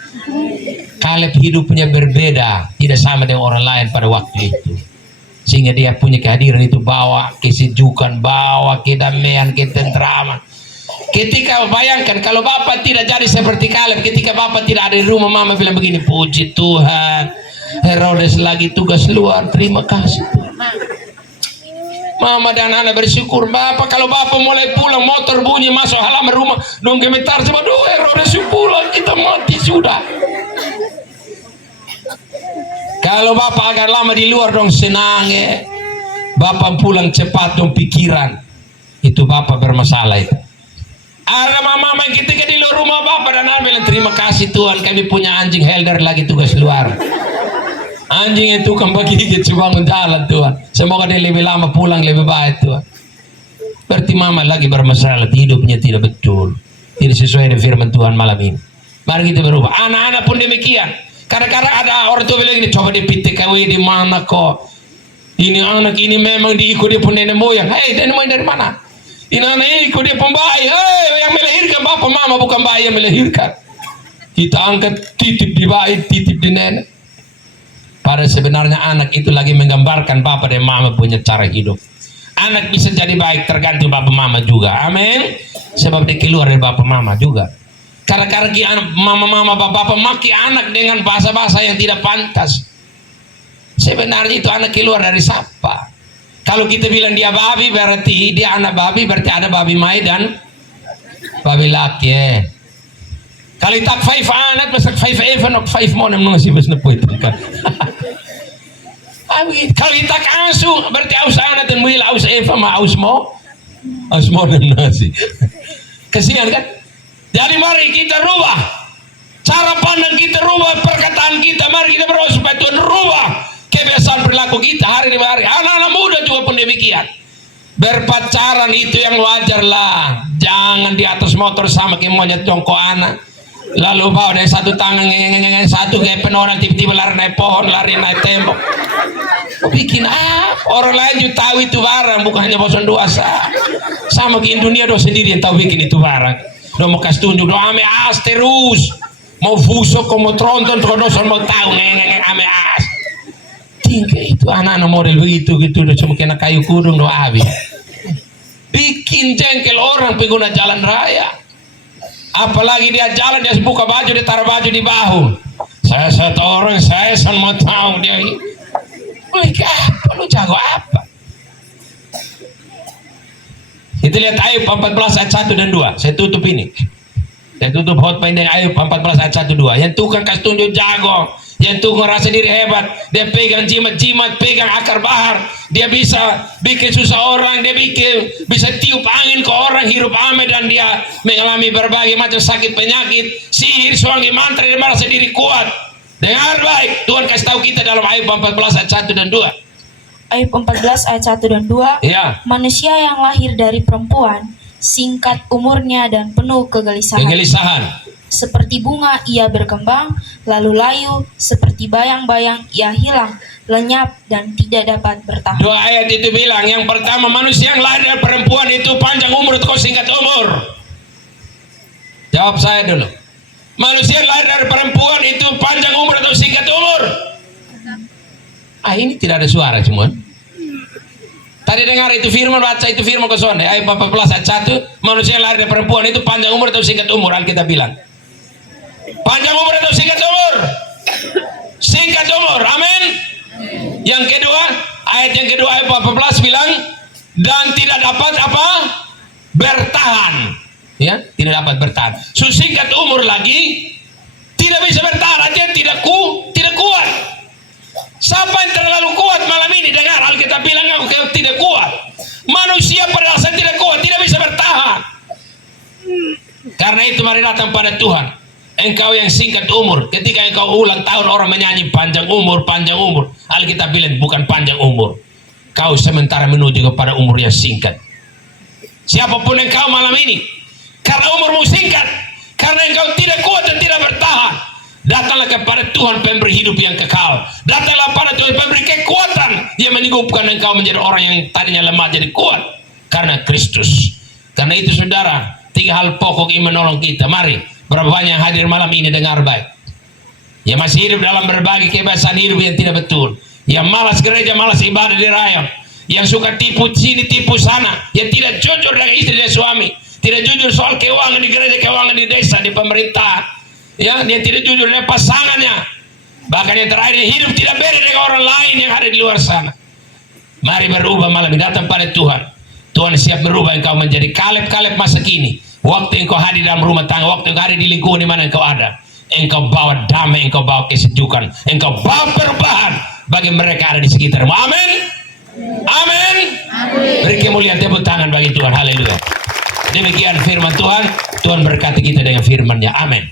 Kaleb hidupnya berbeda, tidak sama dengan orang lain pada waktu itu. Sehingga dia punya kehadiran itu bawa kesejukan, bawa kedamaian, ketentraman. Ketika bayangkan kalau bapak tidak jadi seperti Kaleb, ketika bapak tidak ada di rumah, mama bilang begini, puji Tuhan, Herodes lagi tugas luar, terima kasih Tuhan. Mama dan anak bersyukur. Bapak kalau bapak mulai pulang, motor bunyi masuk halaman rumah, dong gemetar cuma, duh Herodes pulang, kita mati sudah. Kalau bapak agak lama di luar dong senang ya. Bapak pulang cepat dong pikiran. Itu bapak bermasalah itu. Ada mama ketika di luar rumah bapak dan anak bilang terima kasih Tuhan kami punya anjing Helder lagi tugas luar. Anjing itu kan begigit bangun jalan Tuhan. Semoga dia lebih lama pulang lebih baik Tuhan. Berarti mama lagi bermasalah, hidupnya tidak betul. Tidak sesuai dengan firman Tuhan malam ini. Mari kita berubah. Anak-anak pun demikian. Kadang-kadang ada orang tua bilang ini, coba di PTKW di mana kok? Ini anak ini memang diikut dia pun nenek moyang. Hei, nenek moyang dari mana? Ini anak ini ikut dia pembayi. Hei, yang melahirkan bapak mama bukan bayi yang melahirkan. Kita angkat titip di bayi, titip di nenek. Pada sebenarnya anak itu lagi menggambarkan bapak dan mama punya cara hidup. Anak bisa jadi baik tergantung bapak mama juga. Amin. Sebab dia keluar dari bapak mama juga. Karena mama bapak maki anak dengan bahasa-bahasa yang tidak pantas. Sebenarnya itu anak keluar dari siapa? Kalau kita bilang dia babi berarti dia anak babi, berarti ada babi mai dan babi laki ya. Kalau tak 5 anak masak 5 even ok 5 mo naman si bas na po ito ka. Kalau tak asu berarti aus anak dan muil aus eva ma aus mo naman nasi. Kasihan kan? Jadi mari kita rubah cara pandang kita, rubah perkataan kita, mari kita berdoa supaya Tuhan rubah kebiasaan perilaku kita hari demi hari. Anak-anak muda juga pun demikian. Berpacaran itu yang wajar lah. Jangan di atas motor sama kayak monyet jongkok anak. Lalu bawa dari satu tangan satu kayak penoran tiba-tiba lari naik pohon, lari naik tembok. Bikin orang lain juga tahu itu barang, bukan hanya bosan dosa. Sama ke dunia do sendiri yang tahu bikin itu barang. Do mau kasih tunjuk do ame as terus. Mau fusuk, mau tronton, dosan mau tahu ame as. Tinggal itu anak-anak model begitu gitu do cuma kena kayu kudung do habis. Bikin jengkel orang pengguna jalan raya. Apalagi dia jalan, dia buka baju, dia taruh baju di bahu. Saya satu orang, saya mau tahu dia ini. Apa? Lu jago apa? Kita lihat Ayub 14 ayat 1 dan 2. Saya tutup ini. Saya tutup hotline dari Ayub 14 ayat 1 2. Yang tukang kasih tunjuk jago, yang tukang rasa diri hebat, dia pegang jimat-jimat, pegang akar bahar, dia bisa bikin susah orang, dia bisa tiup angin ke orang, hirup ame, dan dia mengalami berbagai macam sakit penyakit, sihir, suangi, mantra, dia merasa diri kuat. Dengar baik, Tuhan kasih tahu kita dalam Ayub 14 ayat 1 dan 2. Ayub 14 ayat 1 dan 2. Ya. Manusia yang lahir dari perempuan, singkat umurnya dan penuh kegelisahan. Kegelisahan. seperti bunga ia berkembang, lalu layu, seperti bayang-bayang ia hilang, lenyap dan tidak dapat bertahan. Dua ayat itu bilang, yang pertama manusia yang lahir dari perempuan itu panjang umur atau singkat umur? Jawab saya dulu. Manusia yang lahir dari perempuan itu panjang umur atau singkat umur? Ini tidak ada suara semua. Tadi dengar itu firman, baca itu firman ke sana. Ayat 14 ayat 1, manusia yang lahir dari perempuan itu panjang umur atau singkat umur? Alkitab bilang. Panjang umur atau singkat umur? Singkat umur. Amin. Yang kedua, ayat yang kedua ayat 14 bilang, dan tidak dapat apa? Bertahan. Ya, tidak dapat bertahan. Singkat umur lagi, tidak bisa bertahan, artinya tidak kuat. Siapa yang terlalu kuat malam ini? Dengar, Alkitab bilang aku tidak kuat. Manusia pada dasarnya tidak kuat, tidak bisa bertahan. Karena itu mari datang pada Tuhan. Engkau yang singkat umur, ketika engkau ulang tahun orang menyanyi panjang umur, panjang umur. Alkitab bilang bukan panjang umur. Kau sementara menuju kepada umur yang singkat. Siapapun engkau malam ini, karena umurmu singkat, karena engkau tidak kuat dan tidak bertahan, datanglah kepada Tuhan pemberi hidup yang kekal. Datanglah pada Tuhan pemberi kekuatan yang menyanggupan engkau menjadi orang yang tadinya lemah jadi kuat karena Kristus. Karena itu saudara, 3 hal pokok yang menolong kita. Mari, berapa banyak hadir malam ini dengar baik. Yang masih hidup dalam berbagai kebiasaan hidup yang tidak betul, yang malas gereja, malas ibadah di raya, yang suka tipu sini tipu sana, yang tidak jujur dengan istri dan suami, tidak jujur soal keuangan di gereja, keuangan di desa, di pemerintah. Ya, dia tidak jujur dengan pasangannya. Bahkan yang terakhir, dia hidup tidak beda dengan orang lain yang ada di luar sana. Mari berubah malam ini, datang pada Tuhan. Tuhan siap berubah engkau menjadi Kaleb masa kini. Waktu engkau hadir dalam rumah tangga, waktu engkau hadir di lingkungan di mana engkau ada, engkau bawa damai, engkau bawa kesejukan, engkau bawa perubahan bagi mereka ada di sekitarmu. Amin. Amin. Beri kemuliaan, tepuk tangan bagi Tuhan. Haleluya. Demikian firman Tuhan. Tuhan berkati kita dengan firman-Nya. Amin.